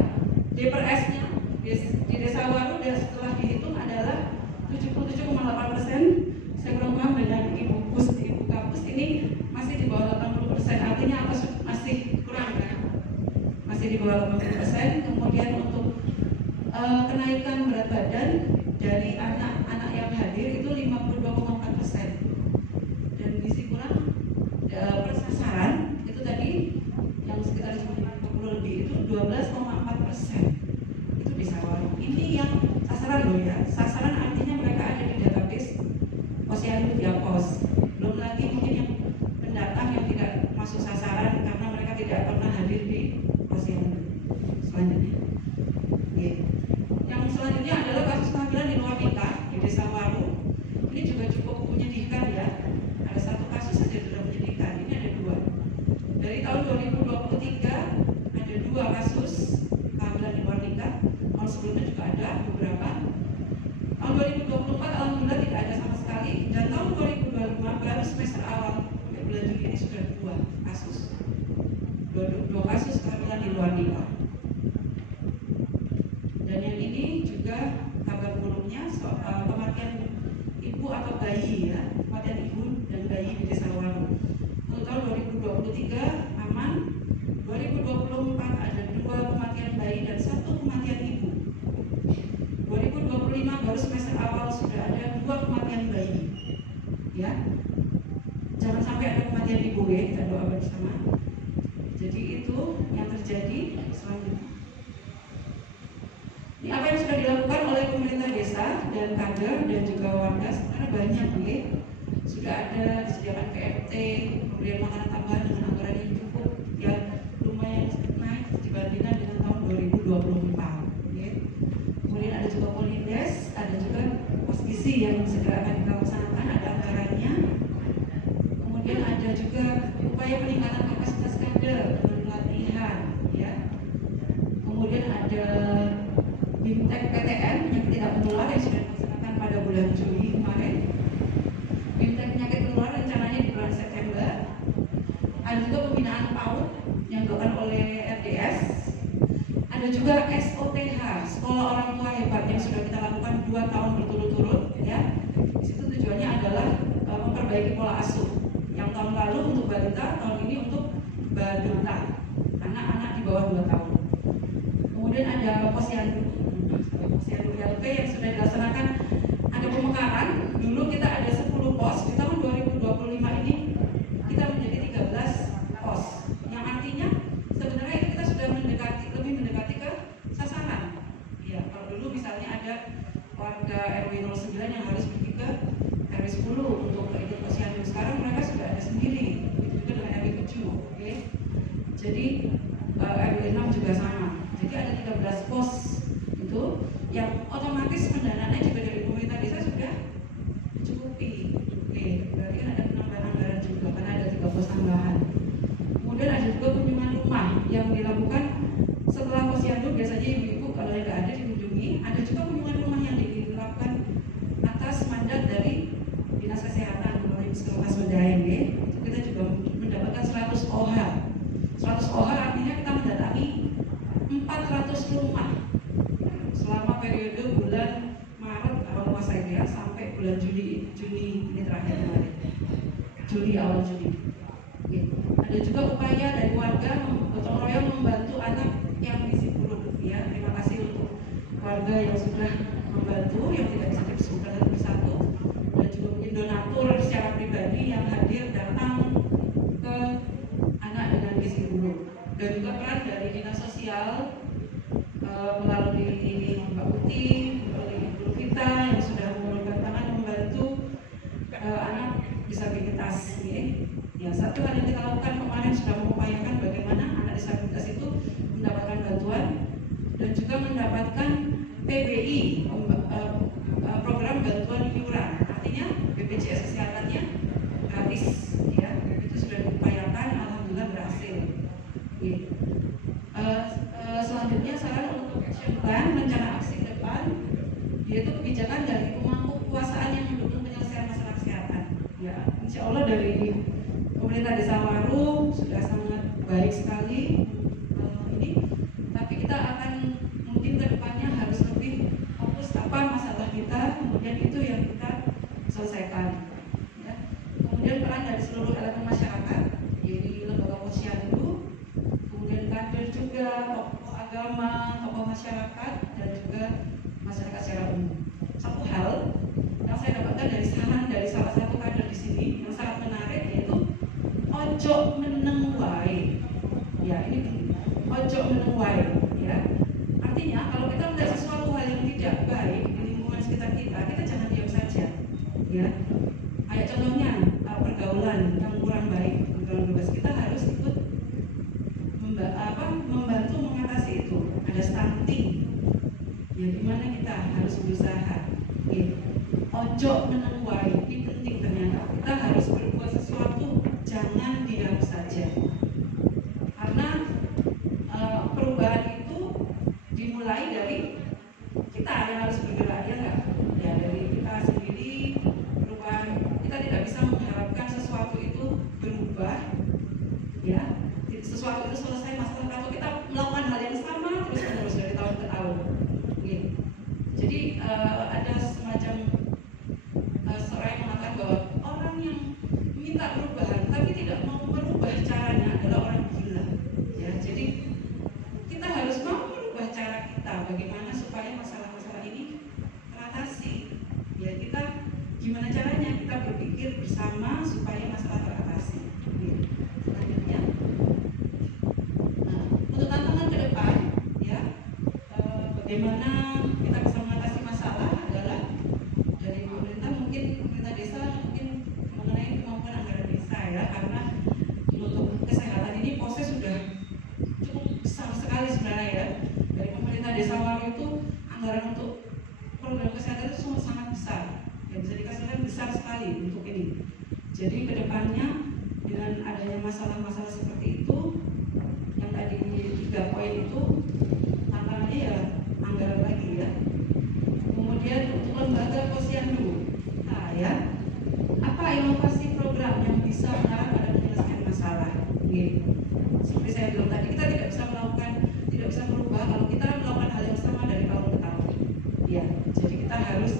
DPRS-nya di Desa Waru dan setelah dihitung adalah 77,8%. Saya kurang paham dengan ibu kampus ini masih di bawah 80%. Artinya apa? Masih kurang, ya? Masih di bawah 80%. Kemudian untuk kenaikan berat badan dari anak-anak yang hadir itu 52,4%. Dan gizi kurang persasaran itu tadi yang sekitar 50 lebih itu 12,4%. Itu Desa Waru. Ini yang sasaran loh, ya. Sasaran artinya mereka ada di database Posyandu via pos. Belum lagi mungkin yang pendatang yang tidak masuk sasaran karena mereka tidak pernah hadir di Posyandu. Selanjutnya, yang selanjutnya adalah kasus kehamilan di luar nikah di Desa Waru. Ini juga cukup menyedihkan, ya. Ada satu kasus saja sudah menyedihkan. Ini ada 2. Dari tahun 2023 ada 2 kasus baru semester awal bulan Juli ini sudah 2 kasus. 2 kasus kehamilan di luar nikah. Dan yang ini juga kabar buruknya soal kematian ibu atau bayi ya, kematian ibu dan bayi di Desa Waru. Untuk tahun 2023 aman, 2024 ada 2 kematian bayi dan 1 kematian ibu. 2025 baru semester awal sudah ada 2 kematian bayi. Ya, jangan sampai ada kematian ibu ya, kita doa bersama. Jadi itu yang terjadi selanjutnya. Ini apa yang sudah dilakukan oleh pemerintah desa dan kader dan juga warga sebenarnya banyak nih. Sudah ada disediakan PMT, pemberian makanan tambahan dengan anggaran yang cukup, ya lumayan naik dibandingkan dengan tahun 2024. Ya. Kemudian ada juga Polindes, ada juga pos gizi yang segera akan kita laksanakan, ada anggarannya. Kemudian ada juga upaya peningkatan kapasitas kader dengan pelatihan, ya. Kemudian ada BIMTEK PTN yang tidak menular yang sudah dilaksanakan pada bulan Juli kemarin. BIMTEK penyakit menular rencananya di bulan September. Ada juga pembinaan PAUD yang dilakukan oleh RDS. Ada juga SOTH, Sekolah Orang Tua Hebat yang sudah kita lakukan 2 tahun berturut-turut, ya. Di situ tujuannya adalah memperbaiki pola asuh. Yang tahun lalu untuk balita, tahun ini untuk balita, anak-anak di bawah 2 tahun. Kemudian ada posyandu YLP yang sudah dilaksanakan. Ada pemekaran. Dulu kita ada 10 pos, di tahun 2025 ini kita menjadi 13 pos. Yang artinya sebenarnya kita sudah lebih mendekati ke sasaran. Ya, kalau dulu misalnya ada warga RW 09 yang harus pergi ke RW 10 untuk ikut posyandu, sekarang mereka sudah ada sendiri. Itu juga dengan RW 7, oke? Jadi RW 6 juga sama. Jadi ada 13 pos itu yang otomatis pendanaannya juga dari pemerintah desa sudah cukupi. Oke, berarti kan ada penambahan anggaran juga karena ada 3 pos tambahan. Kemudian ada juga kunjungan rumah yang dilakukan setelah posyandu, biasanya ibu-ibu kalau yang nggak ada dikunjungi. Ada juga kunjungan rumah yang dilakukan atas mandat dari Dinas Kesehatan melalui Puskesmas Medaeng, ya. Kita juga mendapatkan 100 OH. 100 OH artinya kita mendatangi 400 rumah selama periode bulan Maret awal puasa ya sampai bulan Juni ini terakhir kemarin, awal Juli. Oke. Ada juga upaya dari warga gotong royong membantu anak yang gizi buruk, ya. Terima kasih untuk warga yang sudah membantu yang tidak bisa disebutkan satu persatu, dan juga mungkin donatur secara pribadi yang hadir datang ke anak dengan gizi buruk, dan juga peran dari dinas sosial melalui Mbak Uti, melalui Ibu Vita yang sudah mengulurkan tangan membantu anak disabilitas. Ya, satu hal yang kita lakukan kemarin sudah mengupayakan bagaimana anak disabilitas itu mendapatkan bantuan dan juga mendapatkan PBI, program bantuan iuran, artinya BPJS kesehatannya gratis, ya. Itu sudah diupayakan, alhamdulillah berhasil. Selanjutnya saran untuk action plan, rencana aksi ke depan, yaitu kebijakan dari pemangku kekuasaan yang mendukung penyelesaian masalah kesehatan. Ya, insya Allah dari pemerintah Desa Waru sudah sangat baik sekali ini, tapi kita akan mungkin ke depannya harus lebih fokus apa masalah kita, kemudian itu yang kita selesaikan. Ya. Kemudian peran dari seluruh elemen masyarakat, yaitu lembaga posyandu, kemudian kader juga, tokoh agama, tokoh masyarakat, dan juga masyarakat secara umum. Satu hal yang saya dapatkan dari salah satu kader di sini yang sangat menarik, yaitu ojo meneng wae. Ya, ini ojo meneng wae, ya. Artinya kalau kita melihat sesuatu hal yang tidak baik di lingkungan sekitar kita, kita jangan diam saja, ya. Kayak contohnya pergaulan yang kurang baik, pergaulan bebas, kita harus ikut membantu mengatasi itu. Ada stunting, ya, dimana kita harus berusaha. Ojo meneng wae, ini penting ternyata. Kita harus berbuat sesuatu, jangan diam saja. Karena perubahan itu dimulai dari kita yang harus bergerak, ya enggak? Ya, dari kita sendiri. Perubahan kita tidak bisa mengharapkan Jadi ada semacam seorang yang mengatakan bahwa orang yang minta perubahan tapi tidak mau merubah caranya adalah orang gila. Ya, jadi kita harus mau merubah cara kita bagaimana supaya masalah-masalah ini teratasi. Ya, kita gimana caranya kita berpikir bersama supaya masalah teratasi. Ya. Selanjutnya, untuk tantangan ke depan, ya, bagaimana kita bisa mengatasi masalah adalah dari pemerintah, mungkin pemerintah desa mungkin mengenai kemampuan anggaran desa, ya, karena untuk kesehatan ini proses sudah cukup besar sekali sebenarnya, ya. Dari pemerintah desa Waru itu anggaran untuk program kesehatan itu sangat besar, ya, bisa dikasihkan besar sekali untuk ini. Jadi kedepannya dengan adanya masalah-masalah seperti itu, yang tadi 3 poin itu, tantangannya ya anggaran lagi, ya. Kemudian untuk lembaga posyandu, nah, ya, apa inovasi program yang bisa mengarah pada menyelesaikan masalah? Gitu. Seperti saya bilang tadi, kita tidak bisa merubah kalau kita melakukan hal yang sama dari tahun ke tahun. Ya, jadi kita harus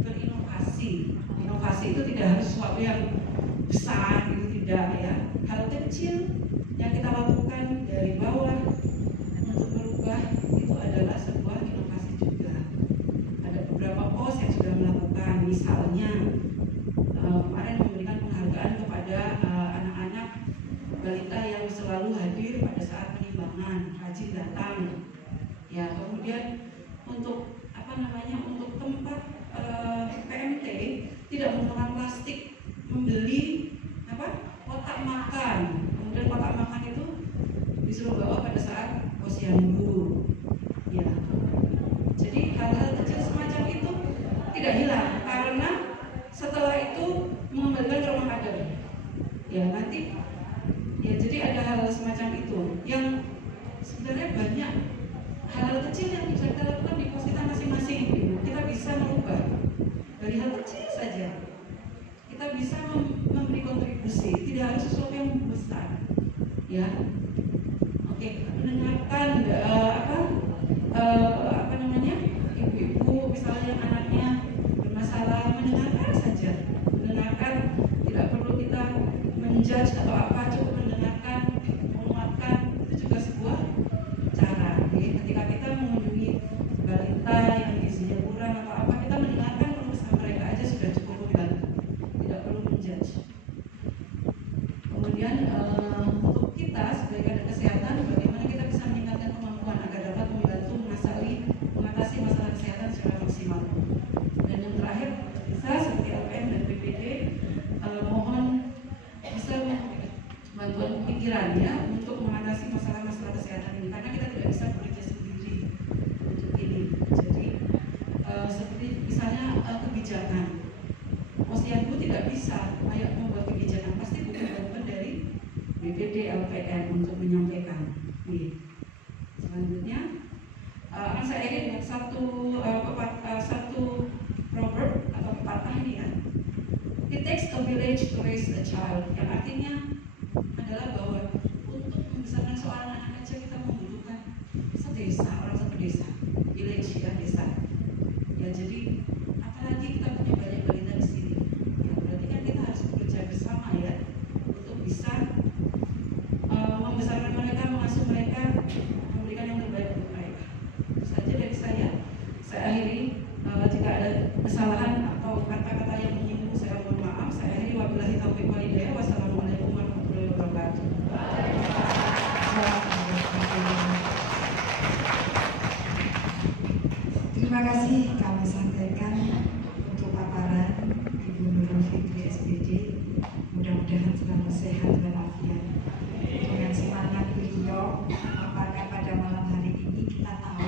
berinovasi. Inovasi itu tidak harus sesuatu yang besar, itu tidak, ya. Hal kecil yang kita lakukan dari bawah untuk merubah itu adalah sebuah inovasi juga. Ada beberapa pos yang sudah melakukan, misalnya kemarin memberikan penghargaan kepada anak-anak balita yang selalu hadir pada saat penimbangan, rajin datang. Ya, kemudian untuk untuk tempat PMT tidak menggunakan plastik, membeli kotak makan. Kemudian kotak makan itu disuruh bawa pada saat posyandu. Ya. Jadi hal-hal kecil semacam itu tidak hilang karena setelah itu mengembalikan ke rumah kader. Ya, nanti ya, jadi ada hal semacam itu yang sebenarnya banyak hal-hal kecil yang bisa kita lakukan di pos kita masing-masing. Kita bisa merubah dari hal kecil saja. Kita bisa memberi kontribusi, tidak harus sesuatu yang besar. Ya, oke, mendengarkan ibu-ibu misalnya yang anaknya bermasalah, mendengarkan saja, mendengarkan, tidak perlu kita menjudge atau apa, cukup mendengarkan, menguatkan, itu juga sebuah cara. Ya. Ketika kita mengunjungi balita yang gizinya kurang atau apa, kita mendengarkan keluhan mereka aja sudah cukup membantu, tidak perlu menjudge. Kemudian untuk kita sebagai kader kesehatan, bagaimana kita bisa meningkatkan kemampuan agar dapat membantu mengatasi masalah kesehatan secara maksimal. Dan yang terakhir, bisa seperti LPM dan BPD mohon bisa bantuan pikiran, ya, untuk mengatasi masalah-masalah kesehatan ini, karena kita tidak bisa bekerja sendiri untuk ini. Jadi seperti misalnya kebijakan, posyandu tidak bisa membuat kebijakan, pasti butuh bantuan dari BPD, LPM untuk menyampaikan. Nih. Selanjutnya akan saya ini dengan satu proverb atau pepatah ini, ya. It takes a village to raise a child, yang artinya adalah bahwa untuk membesarkan seorang anak kecil kita membutuhkan satu desa, village, ya, desa. Ya, jadi apalagi kita punya banyak balita di sini, ya, berarti kan kita harus bekerja bersama, ya, untuk bisa membesarkan mereka, mengasuh mereka, memberikan yang terbaik untuk mereka. Itu saja dari saya. Saya akhiri, jika ada kesalahan atau kata-kata yang menyinggung, saya mohon maaf. Saya akhiri, wabillahi taufiq wal hidayah. Wassalamualaikum warahmatullahi wabarakatuh. Terima kasih kami sampaikan untuk paparan Ibu Nurul Fitri SPD. Mudah-mudahan selalu sehat walafiat. Dengan semangat beliau memaparkan pada malam hari ini, kita tahu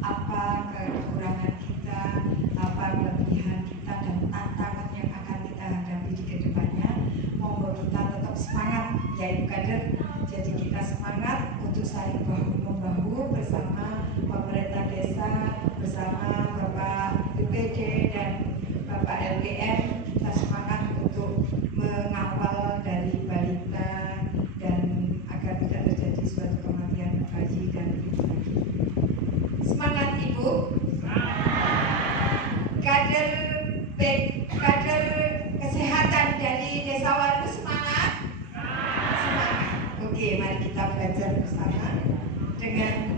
apa kekurangan kita, apa kelebihan kita, dan tantangan yang akan kita hadapi di kedepannya. Monggo kita tetap semangat, ya Ibu Kader. Jadi kita semangat untuk saling bahu-membahu bersama pemerintah desa, bersama Bapak BPD dan Bapak LPM. Kita semangat untuk mengawal dari balita dan agar tidak terjadi suatu kematian bayi dan ibu. Semangat Ibu. Desa Waru semangat? Semangat. Oke, mari kita belajar bersama dengan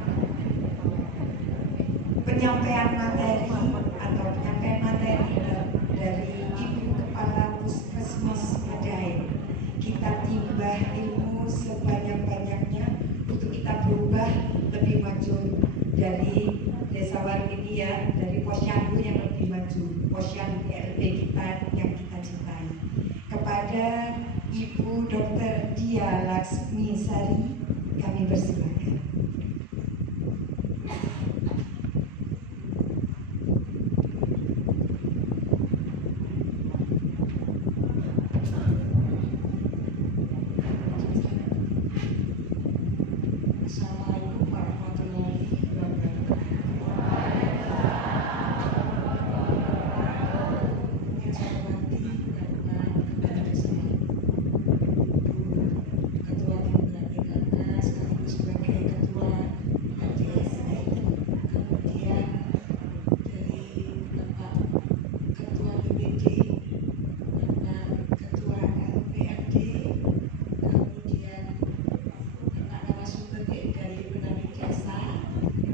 penyampaian materi atau penyampaian materi dari Ibu Kepala Puskesmas Medaeng. Kita timbah ilmu sebanyak-banyaknya untuk kita berubah lebih maju dari Desa Waru ini ya, dari Posyandu yang lebih maju, Posyandu PLB kita yang kita cintai. Kepada Ibu Dr. Dia Laksmi Sari, kami persilakan. Assalamualaikum warahmatullahi wabarakatuh. Yang saya hormati Bapak Kepala Desa, Ketua Tim PKK sekaligus sebagai Ketua LDSI, kemudian dari Bapak Ketua BPD, Bapak Ketua LPRD, kemudian Bapak narasumber dari Pendamping Desa,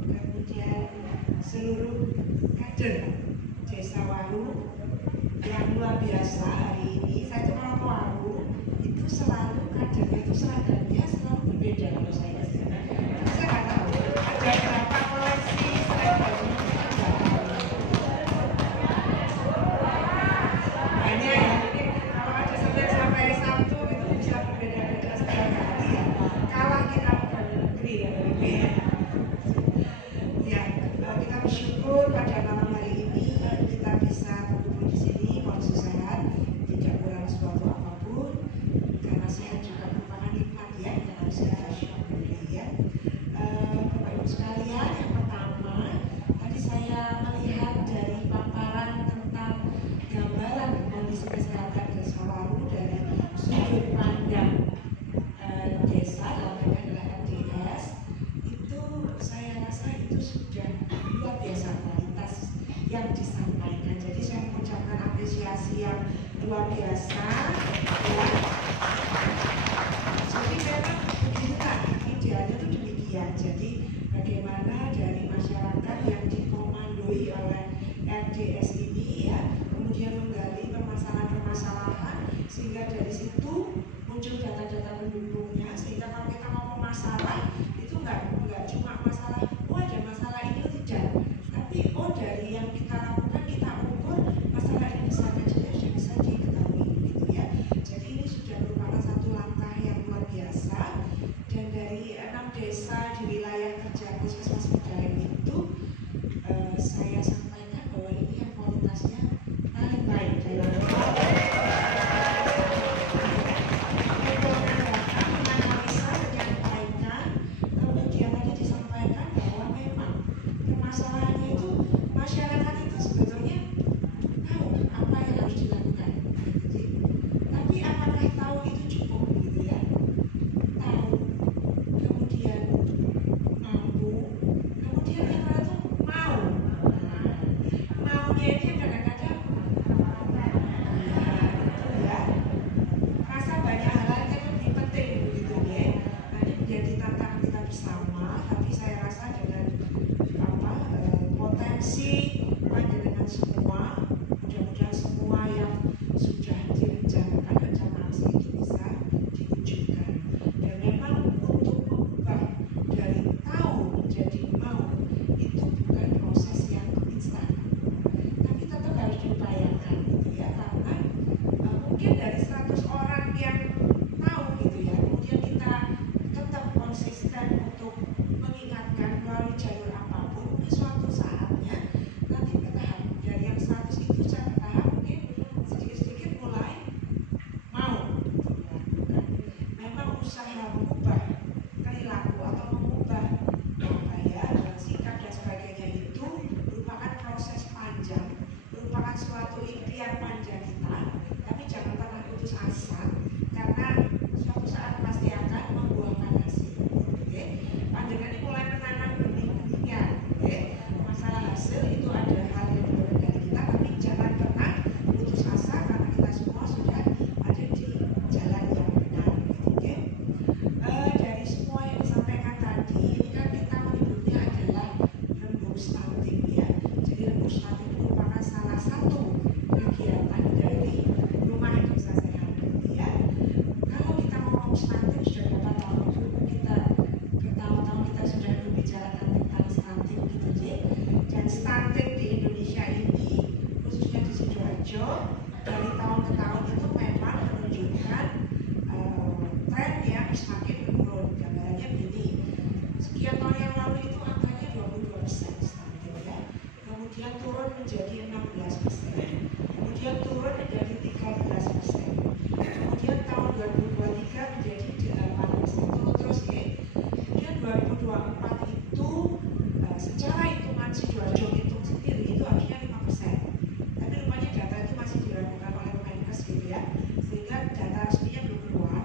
kemudian seluruh kader Desa Waru yang luar biasa hari ini. Saya cuma orang Waru itu selalu kadernya itu seragamnya selalu berbeda kalau saya nggak tahu ada berapa koleksi seragamnya. Hanya ya mungkin kalau ada sampai Sabtu itu bisa berbeda-beda setiap hari ya. Kalah kita bukan negeri ya lebih ya. Kita bersyukur pada malam hari ini kita bisa berkumpul di sini walaupun sehat, tidak kurang suatu apapun, karena sehat juga merupakan nikmat ya, yang harus kita syukuri ya. Bapak Ibu sekalian, yang pertama tadi saya melihat dari paparan tentang gambaran kondisi kesehatan Desa Waru dari sudut pandang desa, namanya adalah LDS. Itu saya rasa itu sudah luar biasa kualitas yang disampaikan. Jadi saya mengucapkan apresiasi yang luar biasa ya. Jadi memang beginilah idealnya itu demikian. Jadi bagaimana dari masyarakat yang dikomandoi oleh LDS ini ya, kemudian menggali permasalahan-permasalahan sehingga dari situ muncul data-data pendukungnya, sehingga kalau kita ngomong masalah itu nggak cuma masalah oh ada masalah ini tidak, tapi oh dari yang kita lakukan kita ukur masalah ini besar kecilnya sudah bisa diketahui gitu ya. Jadi ini sudah merupakan satu langkah yang luar biasa, dan dari 6 desa di wilayah kerja Puskesmas Medaeng itu saya sampaikan bahwa ini yang kualitasnya paling baik dalam kemudian tadi disampaikan bahwa memang permasalahannya itu masyarakat itu sebetulnya tahu apa yang harus dilakukan, tapi apakah tahu itu cukup gitu ya? Tahu, kemudian mampu, kemudian yang mana tuh mau. Maunya ini kadang-kadang ya rasa banyak hal yang lebih penting begitu ya. Nah, ini menjadi tantangan kita bersama, tapi saya rasa dengan potensi panjenengan semua, mudah-mudahan semua yang sudah direncanakan rencana aksi itu bisa diwujudkan. Dan memang untuk mengubah dari tahu menjadi mau itu bukan proses yang instan, tapi tetap harus diupayakan gitu ya, karena mungkin dari 100 orang yang tahu gitu ya, kemudian kita tetap konsisten untuk mengingatkan melalui jalur apapun, mungkin suatu saatnya nanti bertahap dari yang 100 itu secara bertahap mungkin sedikit-sedikit mulai mau gitu ya. turun menjadi 16%, kemudian turun menjadi 13%, kemudian tahun 2023 menjadi 8%, turun terus ya. Kemudian 2024 itu secara hitungan Sidoarjo hitung sendiri itu harusnya 5%, tapi rupanya data itu masih diragukan oleh Kemenkes gitu ya, sehingga data resminya belum keluar,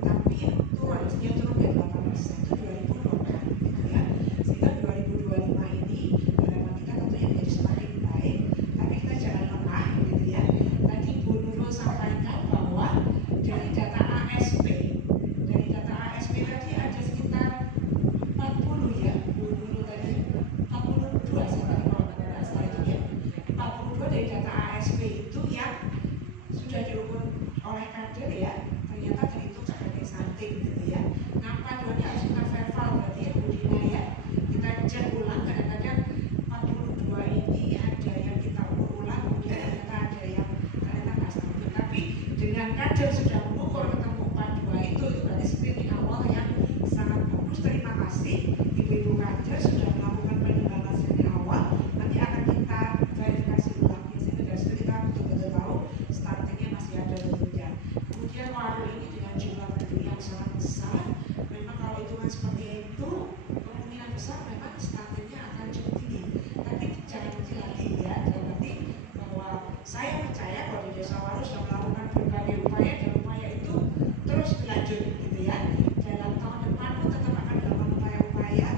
tapi turun, mestinya turun dari 8% itu 2024 gitu ya. Sehingga 2025 ini harapan kita tentunya menjadi semakin baik, tapi kita jangan lengah gitu ya. Tadi Bu Nurul sampaikan bahwa dari data ASP tadi ada sekitar 40 ya Bu Nurul tadi, 42 sekarang kalau nggak salah itu ya, 42 dari data ASP itu yang sudah diukur oleh kader ya, ternyata terhitung sebagai stunting gitu ya. Nah paduannya harus kita verbal berarti ya Bu Dina ya, kita cek ulang, kadang-kadang 42 ini ada yang kita ukur ulang, kemudian ternyata ada yang ternyata nggak stunting, tapi dengan kader sudah mengukur ketemu 42 itu berarti screening awal yang sangat bagus. Terima kasih ibu-ibu kader sudah melakukan penilaian screening awal, nanti akan kita verifikasi ulang ya, sehingga dari situ kita betul-betul tahu stuntingnya masih ada atau tidak. Kemudian Waru ini dengan jumlah penduduk yang sangat besar, memang kalau hitungan seperti itu kemungkinan besar memang stuntingnya akan cukup tinggi, tapi jangan lagi ya, berarti bahwa saya percaya kalau di Desa Waru sudah melakukan berbagai upaya dan upaya itu terus berlanjut gitu ya. Dalam tahun depan pun tetap akan dilakukan upaya-upaya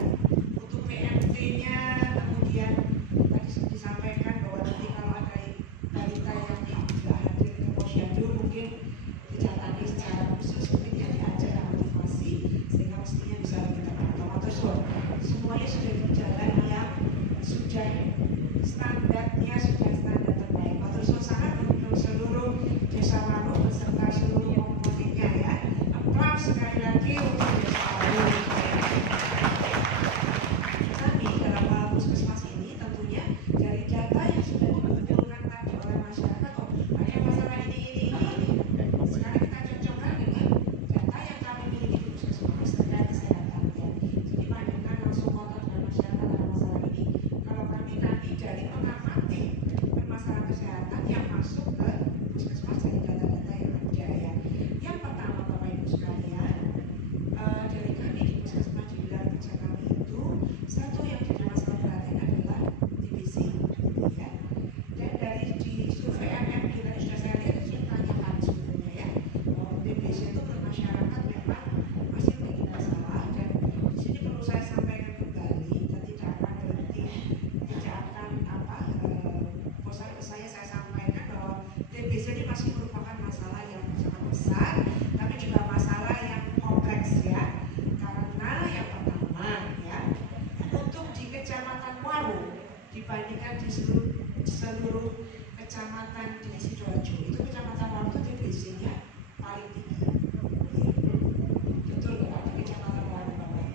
untuk PMT-nya, kemudian tadi disampaikan bahwa nanti kalau ada balita yang tidak hadir ke posyandu mungkin didatangi secara khusus, mungkin ya diajak dan motivasi sehingga mestinya bisa kita pantau atau semuanya sudah berjalan yang sudah standarnya sudah standar terbaik. Matur suwun sangat untuk seluruh Desa Waru beserta seluruh komponennya ya. Aplaus sekali lagi untuk Desa Waru. Kami dalam hal puskesmas ini tentunya dari data yang sudah dikumpulkan tadi oleh masyarakat, oh ada masalah ini. Sekarang kita cocokkan dengan data yang kami miliki di puskesmas terkait kesehatan ya. Jadi pandangan langsung kontak dengan masyarakat ada masalah ini. Kalau kami dari mengamati permasalahan kesehatan yang masuk ke puskesmas dari data-data yang ada ya. Yang pertama Bapak Ibu sekalian, dari kami di puskesmas di wilayah kerja kami itu satu yang jadi masalah perhatian adalah TBC ya. Dan dari di survei MMG tadi sudah saya lihat sudah ditanyakan sebetulnya ya, bahwa TBC itu menurut masyarakat memang masih menjadi masalah, dan di sini perlu saya sampaikan kembali dan tidak akan berhenti, tidak akan saya sampaikan bahwa TBC ini masih merupakan masalah yang sangat besar, tapi juga masalah yang kompleks ya. Karena yang pertama ya, untuk di Kecamatan Waru dibandingkan di seluruh kecamatan di Sidoarjo, itu Kecamatan Waru itu TBC-nya paling tinggi. Ya. Betul nggak di Kecamatan Waru Bapak?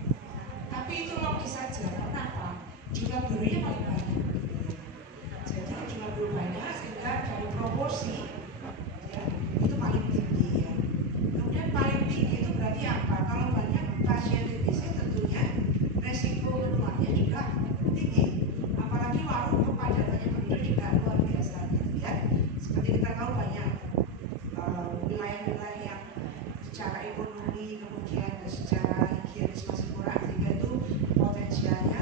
Tapi itu logis saja. Kenapa? Jumlah buruhnya paling banyak. Jadi jumlah buruh banyak sehingga dari proporsi ya, itu paling tinggi ya. Kemudian paling tinggi itu berarti apa? Kalau banyak pasien TBC tentunya resiko menularnya juga tinggi. Apalagi Waru kepadatannya penduduk juga luar biasa gitu ya. Seperti kita tahu banyak wilayah-wilayah yang secara ekonomi kemudian secara higienis masih kurang, sehingga itu potensialnya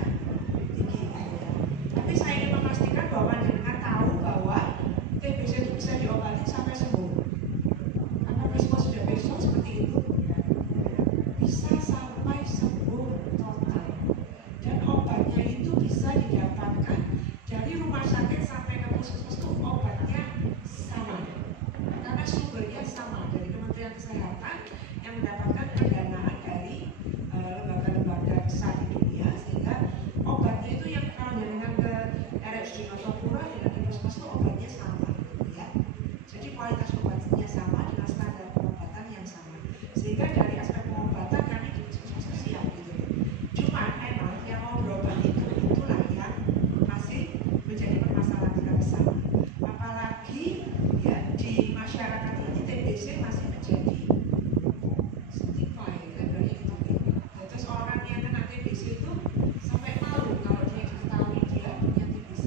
tinggi gitu ya. Tapi saya ingin memastikan bahwa dengan tahu bahwa TBC itu bisa diobati sampai sembuh. Apakah semua sudah besok seperti itu? Bisa sampai sembuh total. Dan obatnya itu bisa didapatkan dari rumah sakit sampai ke puskesmas itu obatnya sama. Karena sumbernya sama dari Kementerian Kesehatan yang mendapatkan pendanaan dari lembaga-lembaga besar di dunia, sehingga obatnya itu yang kalau dengan ke RSUD Notopura dengan di puskesmas itu obatnya sama gitu ya. Jadi kualitas obatnya sama dengan standar pengobatan yang sama, sehingga dari aspek pengobatan kami di puskesmas itu siap gitu. Cuma memang yang mau berobat itulah yang masih menjadi permasalahan kita bersama. Apalagi ya di masyarakat ini TBC masih menjadi stigma ya, kan dari itu. Terus orang yang kena TBC itu sampai malu kalau dia diketahui dia punya TBC.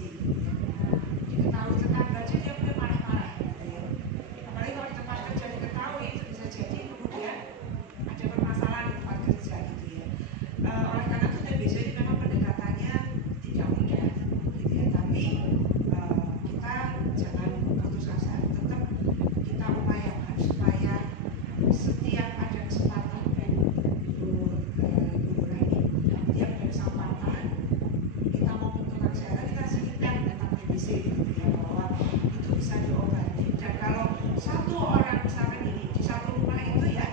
TBC gitu ya, bahwa itu bisa diobati. Dan kalau satu orang misalkan ini di satu rumah itu ya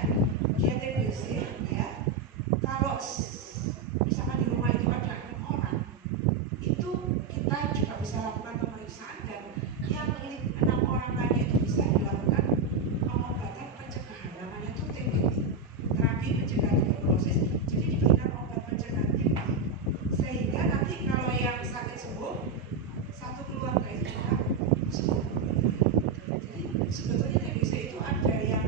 dia TBC ya, kalau misalkan di rumah itu ada 6 orang, itu kita juga bisa lakukan pemeriksaan dan yang 6 orang tadi itu bisa dilakukan pengobatan pencegahan, namanya itu TBT, terapi pencegahan tuberkulosis. Jadi diberikan obat pencegahan TBT sehingga nanti kalau yang sakit sembuh satu keluarga itu juga sembuh. Jadi sebetulnya TBC itu ada yang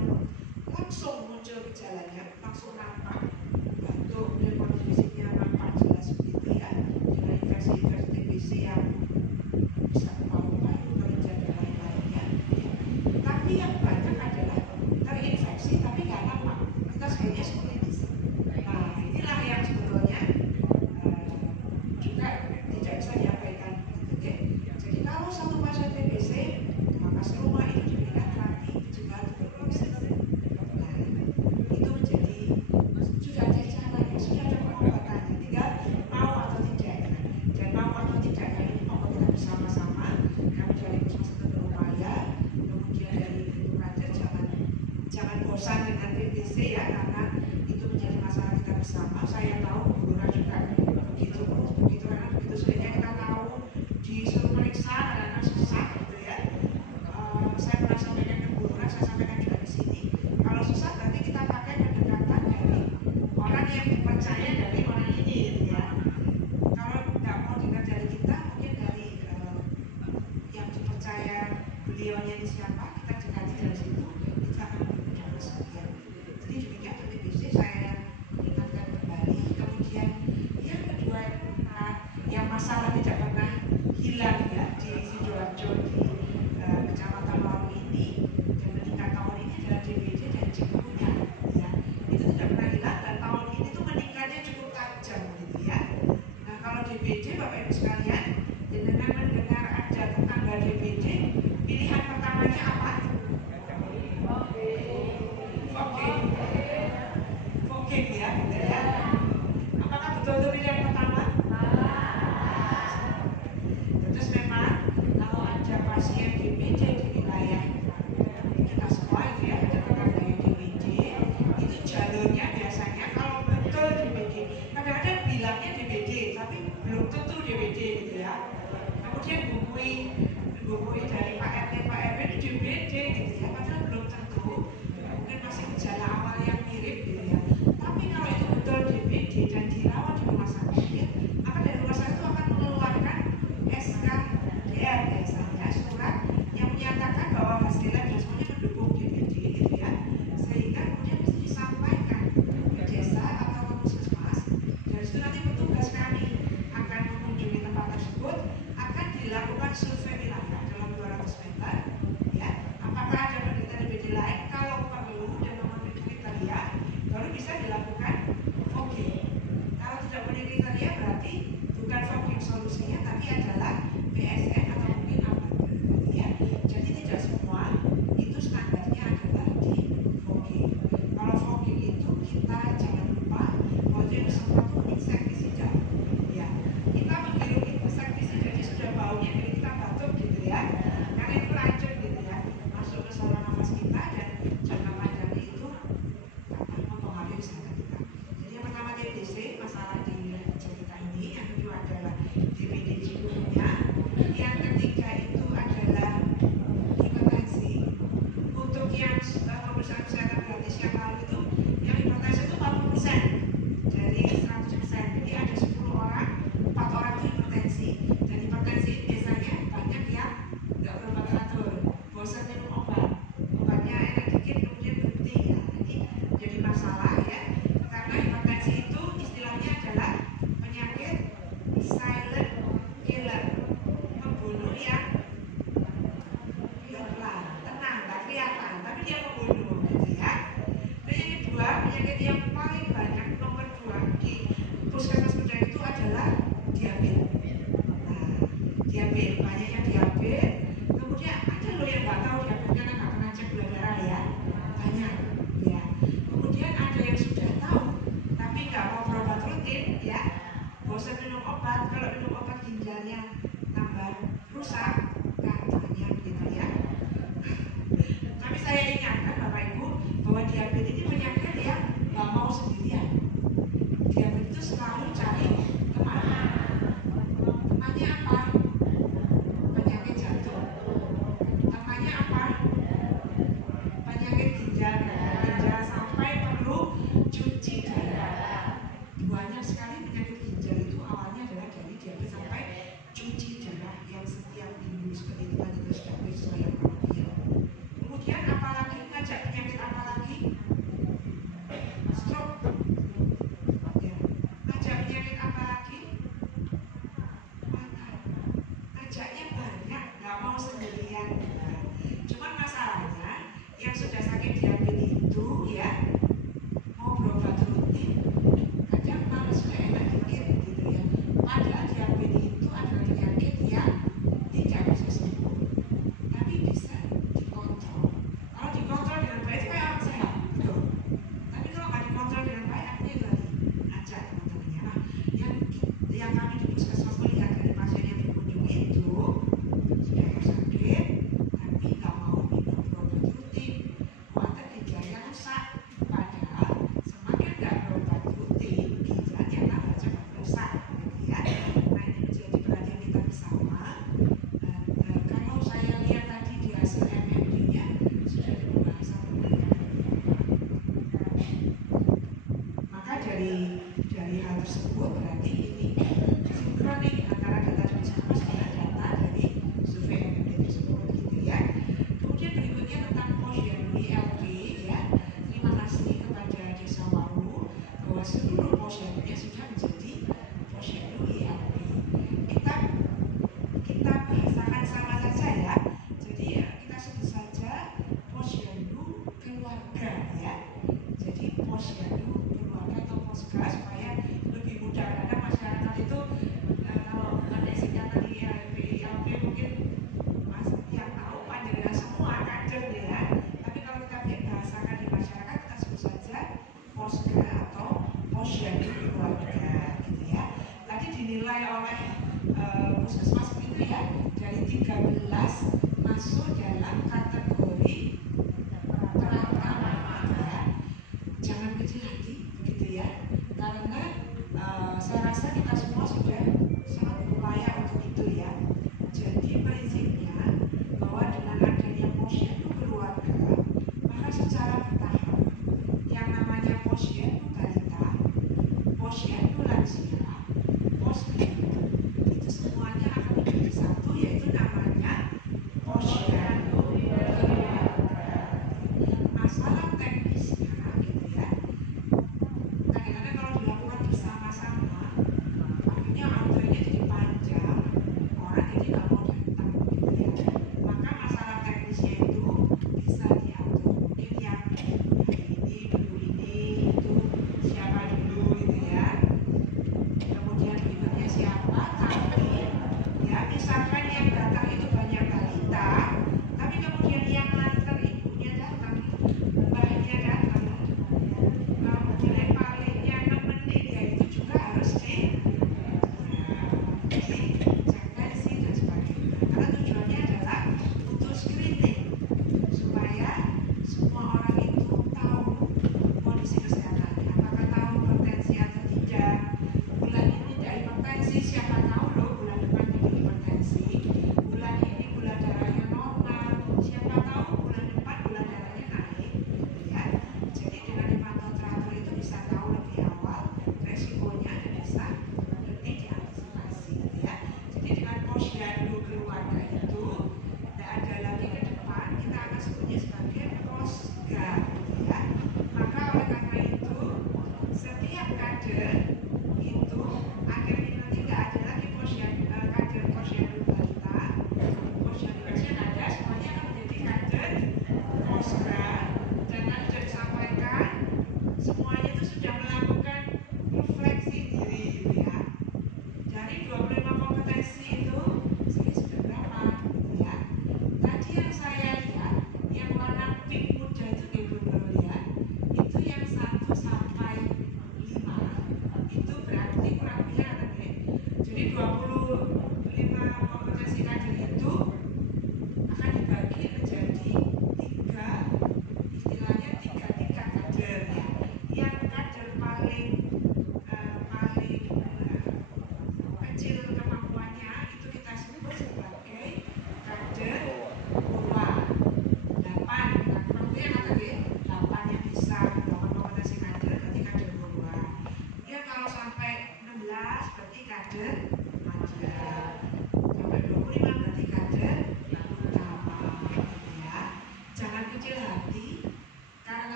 langsung muncul gejalanya, langsung nampak batuk dan kondisinya nampak jelas begitu ya, dengan infeksi-infeksi TBC yang bisa ke paru-paru, kelenjar dan lain-lainnya ya. Tapi yang banyak adalah terinfeksi tapi nggak nampak, kita sebutnya seperti TBC. Nah inilah yang sebetulnya juga tidak bisa diabaikan gitu ya. Jadi kalau satu pasien TBC maka serumah itu diberikan terapi pencegahan tuberkulosis. Nah itu menjadi sudah ada caranya, sudah ada pengobatannya, tinggal mau atau tidak. Dan mau atau tidaknya ini mau kita bersama-sama. Kami dari Puskesmas Teguh Upaya, kemudian dari Ibu Kader, jangan bosan dengan TBC ya, karena itu menjadi masalah kita bersama. Saya tahu Bu Lurah juga begitu karena begitu sulitnya kita tahu disuruh periksa karena susah gitu ya. Saya pernah sampaikan ke Bu Lurah, saya sampaikan juga di sini. Kalau susah berarti kita pakai pendekatan dari orang yang dipercaya dari orang ini gitu ya. Kalau nggak mau dengar dari kita, mungkin dari yang dipercaya beliaunya ini siapa, kita dekati dari situ, itu akan lebih mudah kesekian. Jadi demikian TBC saya ingatkan kembali. Kemudian yang kedua yang masalah tidak pernah hilang ya di Sidoarjo, di Kecamatan Lawu ini dan meningkat tahun ini adalah DBD dan cikungunya ya. Itu tidak pernah hilang dan tahun ini tuh meningkatnya cukup tajam gitu ya. Nah kalau DBD Bapak Ibu sekalian, dengan mendengar ada tetangga DBD, pilihan pertamanya apa? Fogging ya, gitu ya. Apakah betul itu pilihan pertama? Terus memang kalau ada pasien DBD di wilayah kita semua itu ya, ada tetangga yang DBD, itu jalurnya biasanya kalau betul DBD, kadang-kadang bilangnya DBD tapi belum tentu DBD gitu ya. Kemudian bumbui dari Pak RT Pak RW itu DBD gitu ya, padahal belum tentu, mungkin masih gejala awal yang mirip gitu ya. Tapi kalau itu betul DBD dan dirawat di rumah sakit, maka dari rumah sakit itu akan mengeluarkan SKDR biasanya, surat yang menyatakan bahwa hasil lab dan semuanya mendukung DBD gitu ya, sehingga kemudian bisa disampaikan ke desa atau ke puskesmas. Dari situ nanti petugas kami akan mengunjungi tempat tersebut, akan dilakukan survei wilayah dalam 200 meter ya, apakah ada penderita DBD lain, kalau perlu dan memenuhi kriteria baru bisa dilakukan fogging. Kalau tidak memenuhi kriteria berarti bukan fogging solusinya, tapi adalah PSN atau mungkin apater ya. Jadi tidak semua itu standarnya adalah di fogging. Kalau fogging itu kita jangan lupa bahwa itu yang sesuatu insektisida ya. Kita menghirup insektisida jadi sudah baunya dari kita batuk gitu ya, karena itu racun gitu ya, masuk ke saluran nafas kita dan jangka panjangnya itu mempengaruhi kesehatan kita. Jadi yang pertama TBC, masalah di cerita ini. Yang kedua adalah DBD cikungunya. Yang ketiga itu adalah hipertensi. Untuk yang pemeriksaan kesehatan gratis yang lalu itu, yang hipertensi itu 40% dari 100%. Jadi ada 10 orang, 4 orang itu hipertensi. Dan hipertensi biasanya banyak yang nggak berobat teratur, bosan minum obat, obatnya enak dikit kemudian berhenti ya. Jadi masalah ya, karena hipertensi itu istilahnya adalah penyakit silent killer, pembunuh yang pelan, tenang, nggak kelihatan, tapi dia membunuh gitu ya. Dan yang kedua, penyakit yang paling banyak nomor 2 di puskesmas Kuda itu adalah diabetes. Nah, diabetes, banyak yang diabetes. Kemudian ada loh yang nggak tahu diabetes karena nggak pernah cek gula darah ya, banyak ya. Kemudian ada yang sudah tahu tapi nggak mau berobat rutin ya, bosan minum obat. Kalau minum obat ginjalnya tambah rusak katanya gitu ya. Tapi saya ingatkan Bapak Ibu bahwa diabetes ini penyakit yang nggak mau sendirian. Diabetes itu selalu cari teman. Temannya apa? Penyakit jantung. Temannya apa? Penyakit ginjal, ginjal sampai perlu cuci darah. Banyak sekali penyakit ginjal itu awalnya adalah dari diabetes sampai cuci darah yang setiap minggu seperti itu kan itu sudah sesuai yang ya. Kemudian apalagi ngajak penyakit apa lagi? Stroke. Ya. Ngajak penyakit apa lagi? Makan. Ngajaknya banyak, nggak mau sendirian. Cuman masalahnya yang sudah sakit diabetes itu ya mau berobat rutin kadang malah sudah enak dikit gitu ya. Padahal diabetes itu adalah penyakit yang tidak bisa sembuh, tapi bisa dikontrol. Kalau dikontrol dengan baik itu kayak orang sehat, betul. Tapi kalau nggak dikontrol dengan baik, artinya itu tadi ajak teman-temannya. Nah, yang kami di puskesmas melihat dari pasien yang berkunjung itu sudah sakit, tapi nggak mau minum obat rutin, khawatir ginjalnya rusak.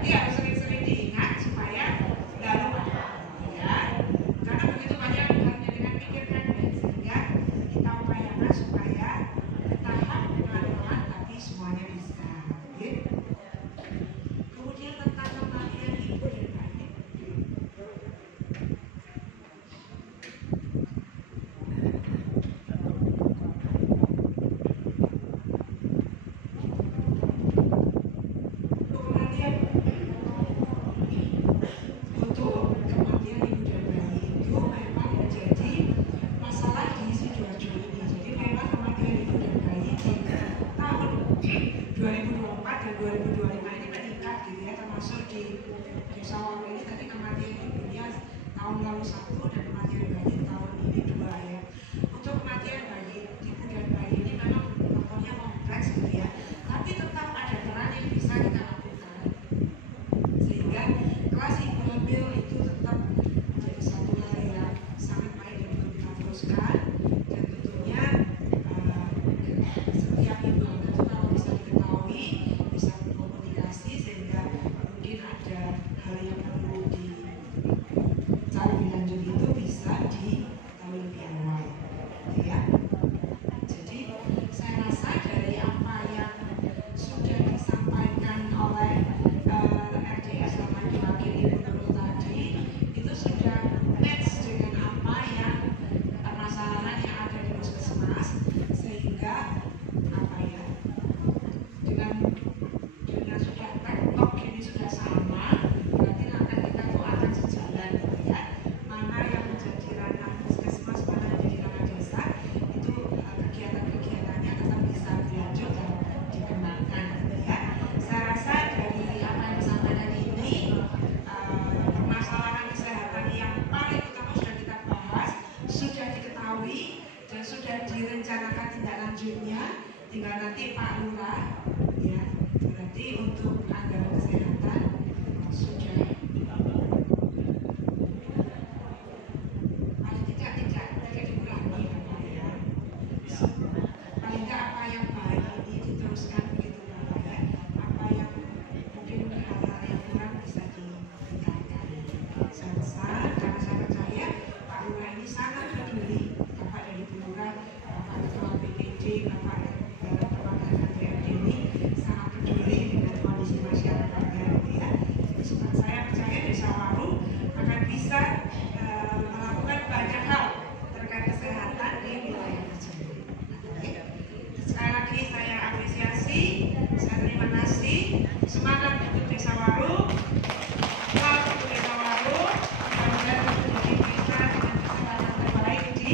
Jadi harus sering-sering diingat supaya nggak lupa, ya. Karena begitu banyak hal yang dengan pikirkan, sehingga kita upayakan supaya bertahap pelan-pelan tapi semuanya bisa. Gitu. Kemudian tentang kematian ibu dan bayi. Untuk kematian ibu dan bayi itu memang menjadi masalah di Sidoarjo ini. Jadi memang kematian ibu dan bayi di tahun 2024 dan 2025 ini meningkat gitu ya, termasuk di Desa Waru ini tadi kematian ibunya tahun lalu 1 dan kematian bayi tahun ini 2 ya. Untuk kematian bayi ibu dan bayi ini memang faktornya kompleks gitu ya, tapi tetap ada peran yang bisa kita lakukan sehingga kelas ibu hamil itu tetap menjadi satu hal yang sangat baik dan perlu kita teruskan. Dan tentunya setiap ibu hamil itu kalau bisa diketahui, bisa berkomunikasi sehingga mungkin ada hal yang perlu dicari lebih lanjut itu bisa diketahui lebih awal, ya. Jadi saya rasa dari apa yang sudah disampaikan oleh RDS selama 2 kali menurut tadi itu sudah match dengan apa yang permasalahan yang ada di puskesmas, sehingga apa ya, dengan sudah tektok ini sudah sama, berarti langkah kita tuh akan sejalan gitu ya. Mana yang menjadi ranah puskesmas, mana yang menjadi ranah desa, itu kegiatan-kegiatannya tetap bisa dilanjut dan dikembangkan gitu ya. Saya rasa dari apa yang disampaikan ini permasalahan kesehatan yang paling utama sudah kita bahas, sudah diketahui dan sudah direncanakan tindak lanjutnya. Tinggal nanti Pak Lurah ya, berarti untuk anggaran kesehatan sudah paling tidak dikurangi ya. Paling tidak apa yang baik ini diteruskan begitu Bapak ya. Apa yang mungkin hal-hal yang kurang bisa ditingkatkan. Saya pesan karena saya percaya Pak Lurah ini sangat peduli, Bapak dari Bu Lurah, Bapak Ketua BPD, Bapak Ketua DPRD ini sangat peduli dengan kondisi masyarakatnya gitu ya. Sebab saya percaya Desa Waru akan bisa melakukan banyak hal terkait kesehatan di wilayah tersebut. Sekali lagi saya apresiasi, saya terima kasih, semangat untuk Desa Waru, salam untuk Desa Waru, mudah-mudahan menjadi kita dengan kesempatan terbaik di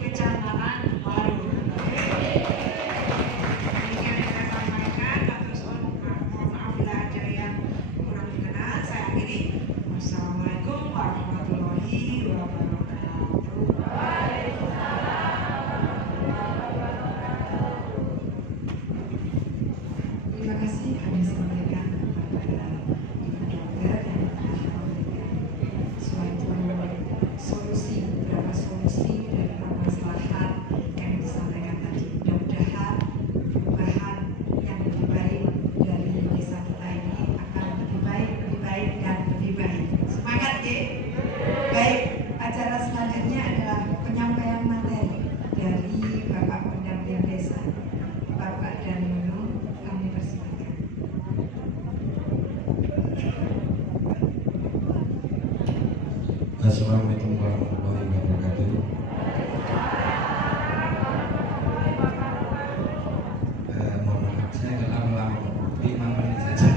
Kecamatan Waru. Demikian yang saya sampaikan, mohon maaf bila ada yang kurang berkenan. Saya akhiri. Wassalamualaikum warahmatullahi wabarakatuh. Terima kasih kami sampaikan kepada Ibu Dokter dan memberikan suatu beberapa solusi dari permasalahan yang disampaikan tadi. Mudah-mudahan perubahan yang lebih baik dari desa kita ini akan lebih baik dan lebih baik. Semangat ya. Baik, acara selanjutnya adalah penyampaian materi dari Bapak Pendamping Desa, Bapak Dani Nunung. Kami persilakan. Assalamualaikum warahmatullahi wabarakatuh. Mohon maaf, saya nggak lama-lama, 5 menit saja.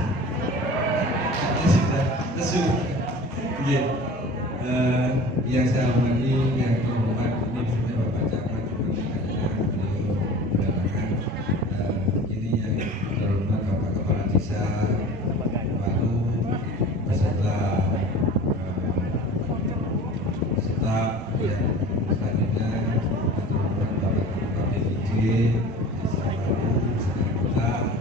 Sudah lesu. Iya. Yang saya hormati, yang terhormat ini sudah Bapak Camat, beliau berhalangan. Ini yang terhormat Bapak Kepala Desa Waru beserta staf yang selanjutnya, terhormat Bapak Ketua BPD Desa Waru Surakarta,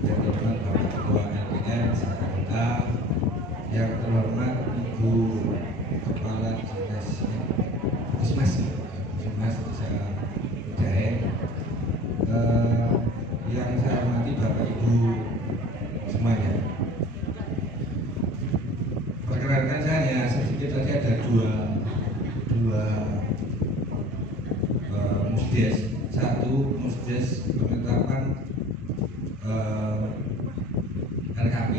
yang terhormat Bapak Ketua LPM Surakarta, yang terhormat Ibu Kepala Dinas Puskesmas Desa Daeng, yang saya hormati Bapak Ibu semuanya. dua musdes. Satu musdes penetapan RKP.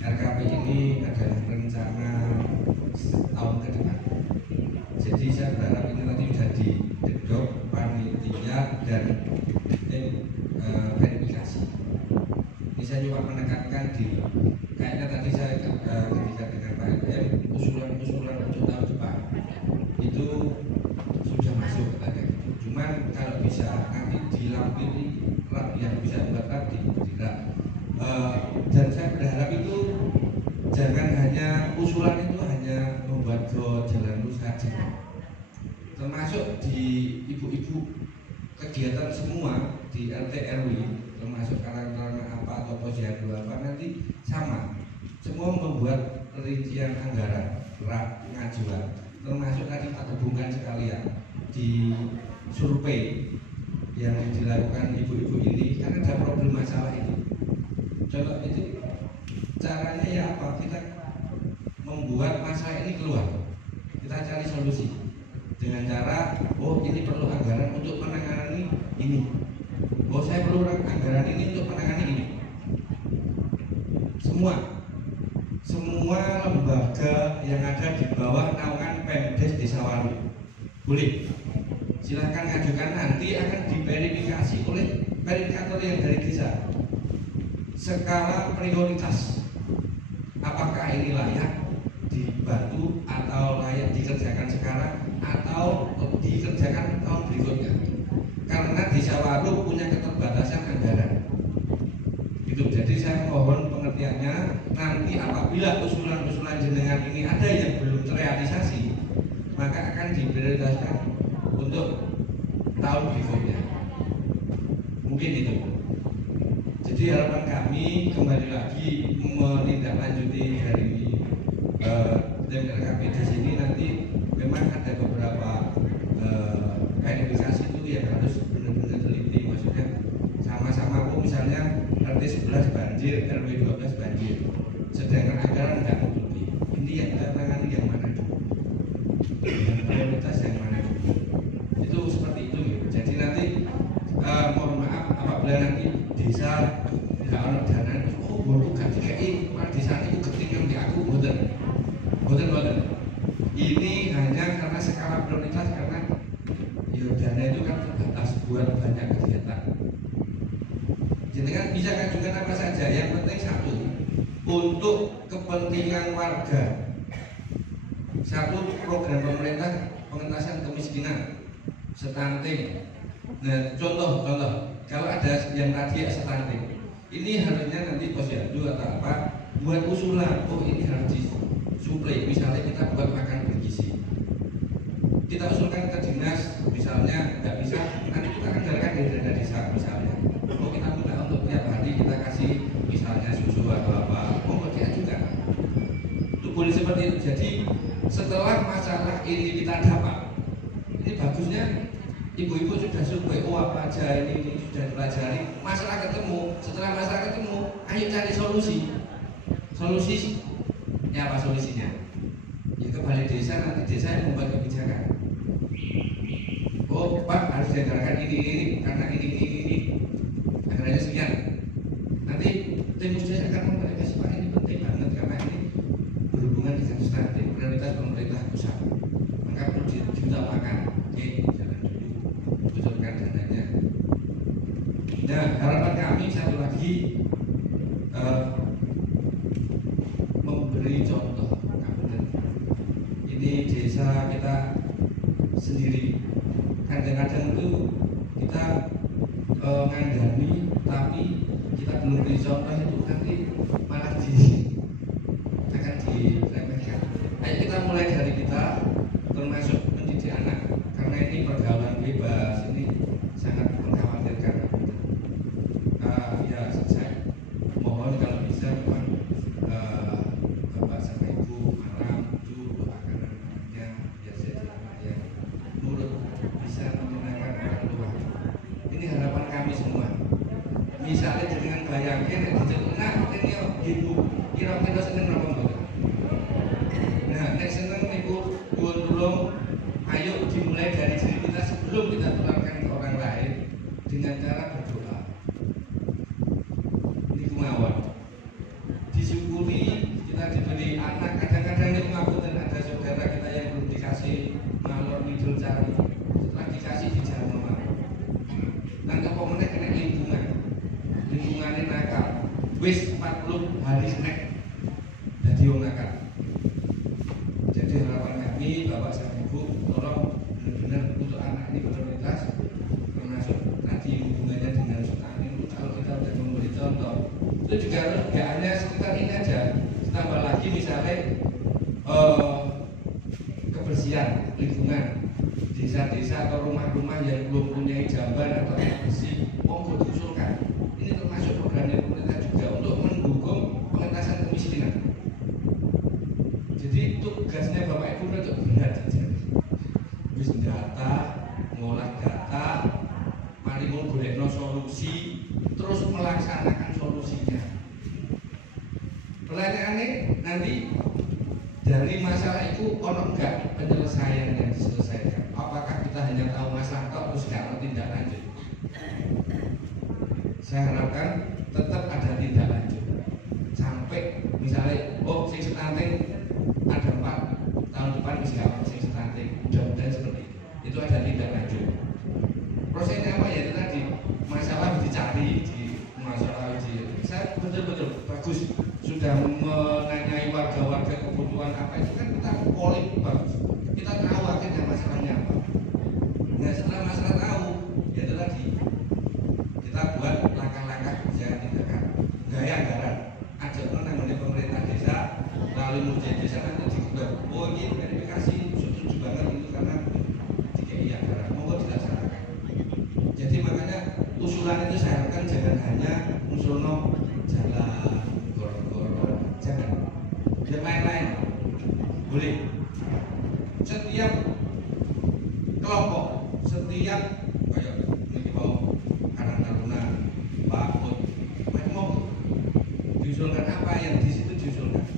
RKP ini adalah rencana tahun ke depan. Jadi saya berharap ini nanti sudah didedok panitia dan verifikasi. Ini saya coba menekankan di kayaknya tadi saya ketika dengan Pak LPM usulan untuk tahun depan itu sudah masuk katanya. Cuman kalau bisa nanti dilampiri yang bisa buat tadi tidak. Dan saya berharap itu jangan hanya usulan itu hanya membuat jalan lurus saja, termasuk di ibu-ibu kegiatan semua di RT RW, termasuk karang-karang apa atau posyandu apa nanti sama, semua membuat rincian anggaran pengajuan, termasuk tadi tak hubungkan sekalian di survei yang dilakukan ibu-ibu ini kan ada problem masalah ini. Contoh itu caranya ya apa? Kita membuat masalah ini keluar. Kita cari solusi dengan cara, oh ini perlu anggaran untuk menangani ini. Oh saya perlu anggaran ini untuk menangani ini. Semua lembaga yang ada di bawah naungan Pemdes Desa Waru boleh. Silahkan ngajukan, nanti akan diverifikasi oleh verifikator yang dari desa. Skala prioritas, apakah ini layak dibantu atau layak dikerjakan sekarang atau dikerjakan tahun berikutnya. Karena Desa Waru punya keterbatasan anggaran. Itu jadi saya mohon pengertiannya. Nanti apabila usulan-usulan jenengan ini ada yang belum terrealisasi, maka akan diprioritaskan untuk tahun berikutnya. Mungkin itu. Jadi harapan kami kembali lagi menindaklanjuti dari tim RKP di sini, nanti memang ada beberapa verifikasi itu yang harus benar-benar teliti. Maksudnya sama-sama, misalnya RT 11 banjir, RW 12 banjir, sedangkan anggaran tidak menutupi. Ini yang kita tangani yang mana dulu? Yang prioritas yang mana dulu? Itu seperti itu ya. Jadi nanti mohon maaf apabila nanti desa nggak ada dana, oh bodoh gak dikei, malah desa itu ketinggalan di aku, boten. Ini hanya karena skala prioritas, karena ya dana itu kan terbatas buat banyak kegiatan. Jadi kan bisa ngajukan apa saja, yang penting satu, untuk kepentingan warga. Satu, program pemerintah pengentasan kemiskinan, stunting. Nah, contoh, kalau ada yang tadi ya stunting, ini harusnya nanti posyandu atau apa buat usulan, oh ini harus disuplai, misalnya kita buat makan bergizi, kita usulkan ke dinas, misalnya nggak bisa, nanti kita kendalikan dari dana desa misalnya, oh kita minta untuk tiap hari kita kasih misalnya susu atau apa, oh diajukan, itu boleh seperti itu. Jadi setelah masalah ini kita dapat, ini bagusnya ibu-ibu sudah survei, oh apa aja ini sudah dipelajari, masalah ketemu. Setelah masalah ketemu, ayo cari solusinya apa solusinya? Ya ke balai desa, nanti desa yang membuat kebijakan. Oh Pak harus dianggarkan ini karena ini anggarannya sekian. Nanti tim khusus akan memverifikasi, Pak ini penting banget karena ini berhubungan dengan strategi prioritas pemerintah pusat, maka perlu diutamakan. Oke, jalan dulu, usulkan dananya. Nah, harapan kami satu lagi, memberi contoh. Ini desa kita sendiri, kadang-kadang itu kita ngandani, tapi kita belum beri contoh, itu nanti malah akan diremehkan. Ayo kita mulai dari kita, termasuk mendidik anak, karena ini pergaulan bebas ini sangat mengkhawatirkan. Ya saya mohon kalau bisa memang Bapak sama Ibu malam itu doakan anaknya biar jadi anak yang nurut, bisa menyenangkan orang tua. Ini harapan kami semua. Misalnya dengan bayangin, nah lingkungan, desa-desa atau rumah-rumah yang belum punya jamban atau air bersih, monggo diusulkan. Ini termasuk programnya pemerintah juga untuk mendukung pengentasan kemiskinan. Jadi tugasnya Bapak Ibu itu berat saja. Wis data, ngolah data, mari golekno solusi, terus melaksanakan solusinya. Pertanyaannya nanti dari masalah itu ono enggak penyelesaian yang diselesaikan? Apakah kita hanya tahu masalah terus nggak tindak lanjut? Saya harapkan tetap ada tindak lanjut. Sampai misalnya, oh sing stunting ada 4 tahun depan bisa nggak sing stunting, mudah-mudahan seperti itu. Itu ada tindak lanjut. Prosesnya apa ya? Itu tadi masalah dicari di masalah di. Saya betul-betul bagus sudah menanyai warga-warga kebutuhan apa itu kan kita polik bagus. Kita tahu akhirnya masalahnya apa. Nah setelah masalah tahu, ya itu tadi kita buat langkah-langkah kebijakan tindakan. Gaya anggaran, ada namanya pemerintah desa, lalu murid desa nanti dibuat. Oh ini verifikasi setuju banget itu karena DKI anggaran, monggo dilaksanakan. Jadi makanya usulan itu saya harapkan jangan hanya usulno jalan, gor-gor, jangan. Yang lain-lain boleh. Setiap kelompok, setiap kayak ini mau Karang Taruna, Pak Put, mau diusulkan apa yang di situ diusulkan.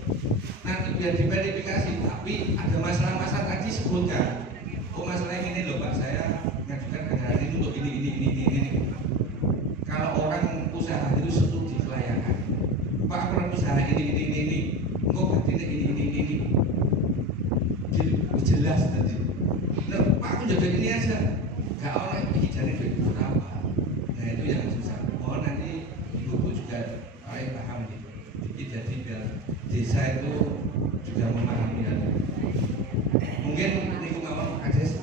Nanti biar diverifikasi, tapi ada masalah-masalah tadi sebutkan. Oh masalah ini loh Pak, saya ngajukan anggaran ini untuk ini. Kalau orang usaha itu studi kelayakan, Pak orang usaha ini, kok berarti ini. Jadi jelas tadi. Nah, Pak aku jaga ini aja, gak orang ini jadi duit berapa. Nah itu yang susah. Oh nanti ibu juga paling paham gitu. Jadi biar desa itu juga memahami hal itu. Mungkin lingkungan Kades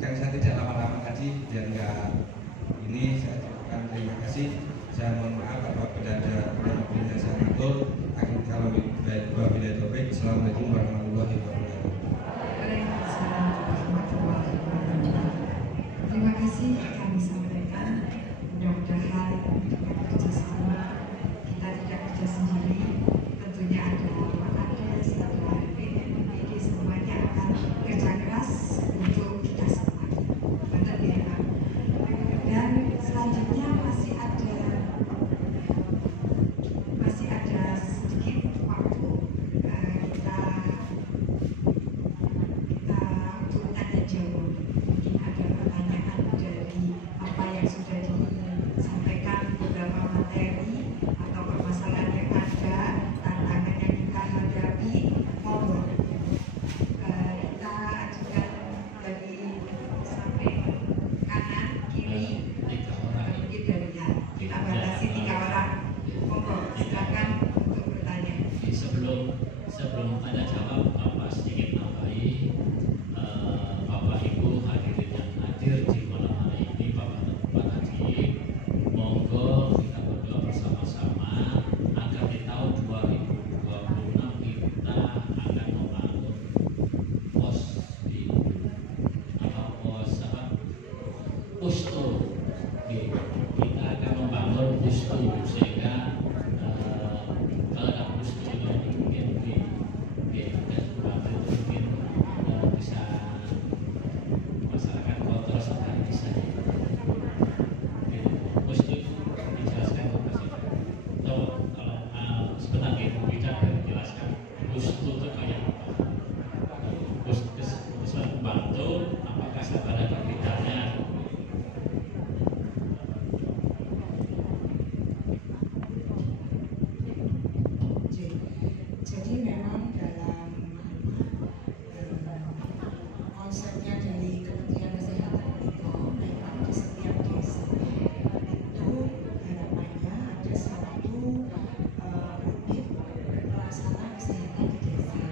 yang saya tidak lama-lama tadi biar nggak ini saya ucapkan terima kasih. Saya mohon maaf apabila ada kurang lebih yang saya atur. Kalau bila topik, assalamualaikum warahmatullahi wabarakatuh. Waalaikumsalam warahmatullahi wabarakatuh. Terima kasih kami sampaikan. Mudah-mudahan dengan kerjasama kita tidak kerja sendiri. Tentunya ada Pak Ades, ada BNPB, semuanya akan kerja keras untuk kita semua. Mantap ya. Dan selanjutnya masih ada sedikit waktu kita untuk tanya jawab. Mungkin ada pertanyaan dari apa yang sudah disampaikan, beberapa materi atau permasalahan yang ada, tantangan yang kita hadapi. Monggo kita ajukan dari sampai kanan kiri, mungkin dari ya kita batasi 3 orang. Monggo silakan untuk bertanya. Sebelum tanya jawab, Bapak sedikit nambahi, Bapak Ibu hadirin yang hadir di malam hari ini, Bapak Haji, monggo kita berdoa bersama-sama agar di tahun 2026 kita akan membangun pos di pustu. Kita akan membangun pustu sehingga kalau ada pustu ini mungkin mungkin bisa masyarakat kontrol serta bisa pustu itu dijelaskan kalau sebentar itu bisa dijelaskan pustu itu kayak apa? Puskesmas membantu apakah ada bedanya? Jadi memang dalam konsepnya dari Kementerian Kesehatan itu memang di setiap desa itu harapannya ada satu unit pelaksana kesehatan di desa.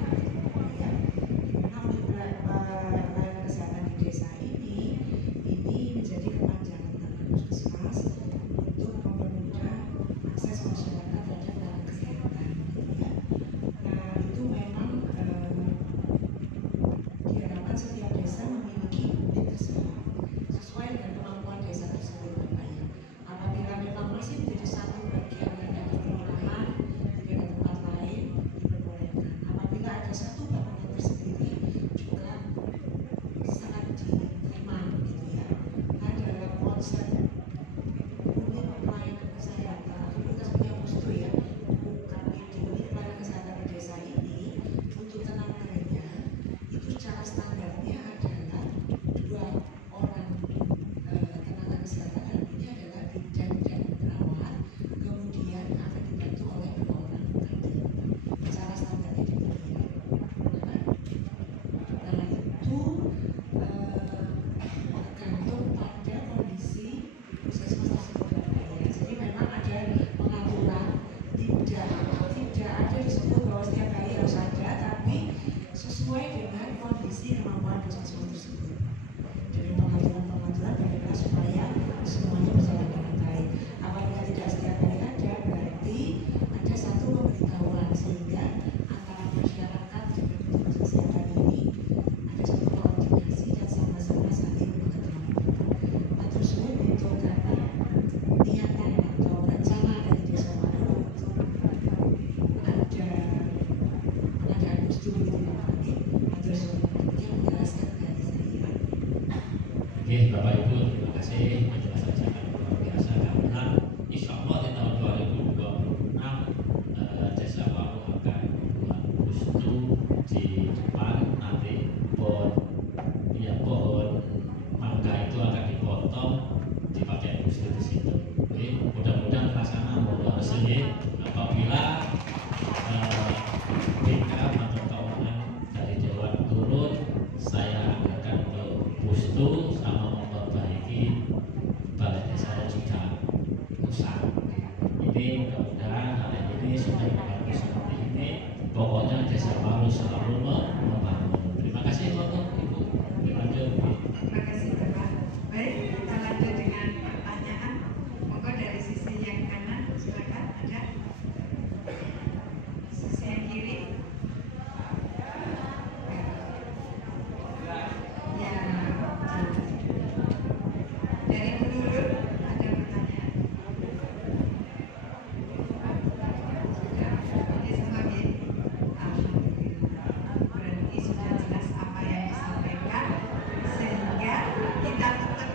puskesmas tersebut. Dengan pengaturan bagaimana supaya semuanya berjalan dengan baik. Apabila tidak setiap hari ada, berarti ada satu pemberitahuan sehingga antara masyarakat dengan petugas kesehatan ini ada satu koordinasi dan sama-sama saling mengetahui. Terus untuk kata niatan atau rencana dari Desa Waru untuk ada Agustus itu nanti terus yang menjelaskan dari saya. Oke, Bapak Ibu, terima kasih penjelasan sangat luar biasa karena insya Allah di tahun 2026 Desa Waru akan membuat pustu di depan, nanti pohon mangga itu akan dipotong dipakai pustu di situ. Oke, mudah-mudahan terlaksana resmi apabila BK atau keuangan dari Dewan turun, saya akan ke pustu sama memperbaiki balai desa juga rusak. Ini mudah-mudahan hari ini sudah bagus seperti ini. Pokoknya Desa Waru selalu membangun. Terima kasih Bapak Ibu. Lanjut. Terima kasih Bapak. Baik, kita lanjut dengan pertanyaan. Monggo dari sisi yang kanan, silakan ada. Sisi yang kiri. Ya, dari menurut ada pertanyaan. Ini semua ya. Alhamdulillah. Berarti sudah jelas apa yang disampaikan sehingga kita tetap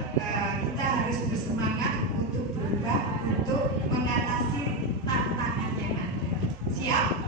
kita harus bersemangat untuk berubah untuk mengatasi tantangan yang ada. Siap?